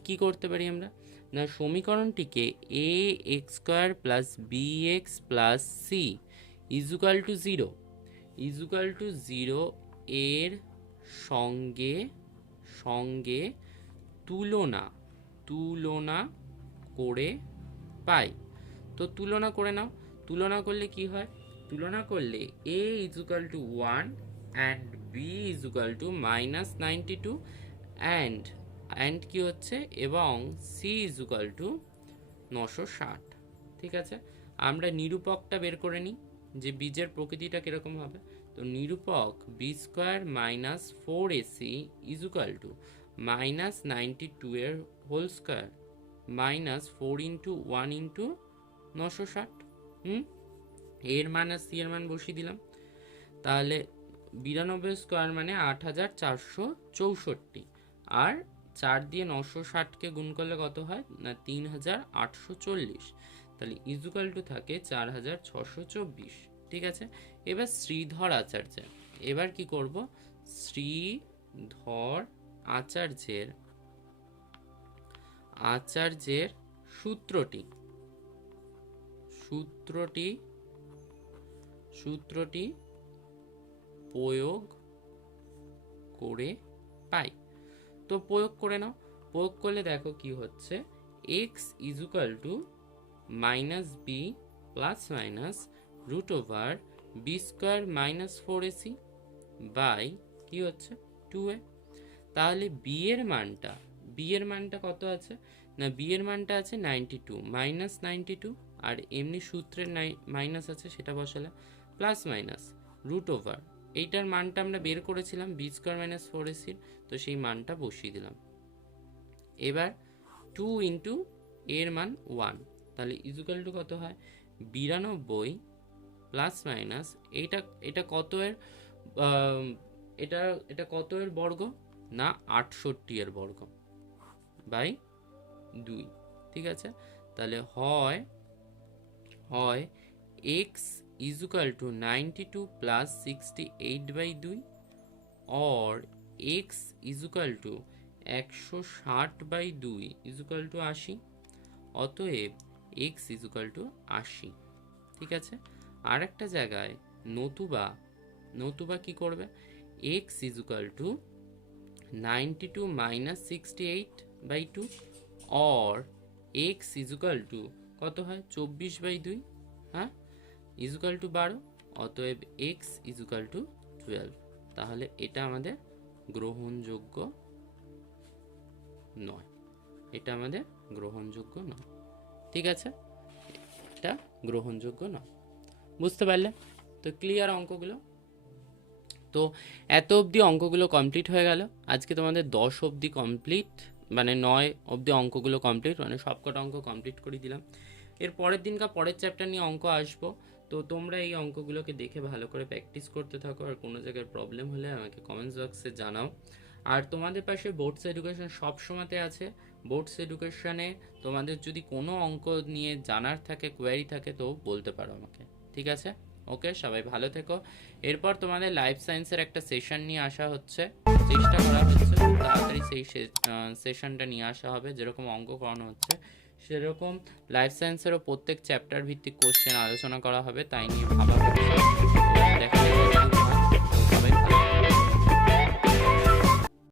কি করতে পারি আমরা না, সমীকরণটিকে a x square plus b x plus c equal to 0 এর সঙ্গে তুলনা করে পাই। তো তুলনা করে নাও, তুলনা করলে কি হয়, তুলনা করলে a equal to 1 and b equal to minus 92 and কি হচ্ছে, এবং c ইজুকাল টু 960, ঠিক আছে। আমরা নিরূপকটা বের করে নিই, যে বীজের প্রকৃতিটা কীরকম হবে। তো নিরূপক b square minus 4ac is equal to minus 92 এর whole square minus 4 into 1 into 960, এর মান আর সি এর মান বসিয়ে দিলাম। তাহলে 92 স্কোয়ার মানে 8464, আর 4 দিয়ে 960কে গুণ করলে কত হয় না 3840, তাহলে ইজুকাল টু থাকে 4624, ঠিক আছে। এবার শ্রীধর আচার্য, এবার কি করব, শ্রীধর আচার্যের সূত্রটি প্রয়োগ করে পাই। তো প্রয়োগ করে নাও, প্রয়োগ করলে দেখো কি হচ্ছে, x equal to minus B plus minus root over B square minus 4ac by কি হচ্ছে 2a। তাহলে বি এর মানটা কত আছে না, বি এর মানটা আছে 92 মাইনাস 92, আর এমনি সূত্রের মাইনাস আছে সেটা বসালাম, প্লাস মাইনাস রুট ওভার এইটার মানটা আমরা বের করেছিলাম বি স্কোয়ার মাইনাস 4ac, তো সেই মানটা বসিয়ে দিলাম। এবার 2 ইন্টু এর মান 1, তাহলে ইজুকাল টু কত হয় 92 প্লাস মাইনাস এটা কত এর এটা কত এর বর্গ না 68 এর বর্গ বাই 2, ঠিক আছে। তাহলে হয় x equal to 92 plus 68 by 2 और x equal to 160 by 2 equal to 80, অতএব x ইজুকাল টু 80, ঠিক আছে। আর একটা জায়গায় নতুবা কি করবে, x equal to 92 minus 68 by 2 और x ইজুকাল টু কত হয় 24 বাই 2, হ্যাঁ, ইজুকাল টু 12, অতএব x ইজুকাল টু 12। তাহলে এটা আমাদের গ্রহণযোগ্য নয়, ঠিক আছে, এটা গ্রহণযোগ্য নয়। বুঝতে পারলে? তো ক্লিয়ার অঙ্কগুলো। তো এত অবধি অঙ্কগুলো কমপ্লিট হয়ে গেল। আজকে তোমাদের 10 অবধি কমপ্লিট, মানে 9 অবধি অঙ্কগুলো কমপ্লিট, মানে সবকটা অঙ্ক কমপ্লিট করে দিলাম। এর পরের দিনকার পরের চ্যাপ্টার নিয়ে অঙ্ক আসবো। তো তোমরা এই অঙ্কগুলোকে দেখে ভালো করে প্র্যাকটিস করতে থাকো, আর কোনো জায়গায় প্রবলেম হলে আমাকে কমেন্টস বক্সে জানাও। আর তোমাদের পাশে বোর্ডস এডুকেশন সব সময়তে আছে। বোর্ডস এডুকেশনে তোমাদের যদি কোনো অঙ্ক নিয়ে জানার থাকে, কোয়ারি থাকে, তো বলতে পারো আমাকে, ঠিক আছে? ওকে, সবাই ভালো থেকো। এরপর তোমাদের লাইফ সায়েন্সের একটা সেশন নিয়ে আসা হচ্ছে, চেষ্টা করা হচ্ছে খুব তাড়াতাড়ি সেই সেশনটা নিয়ে আসা হবে। যেরকম অঙ্ক করানো হচ্ছে সেরকম লাইফ সায়েন্সেরও প্রত্যেক চ্যাপ্টার ভিত্তিক কোশ্চেন আলোচনা করা হবে, তাই নিয়ে ভাবা হচ্ছে।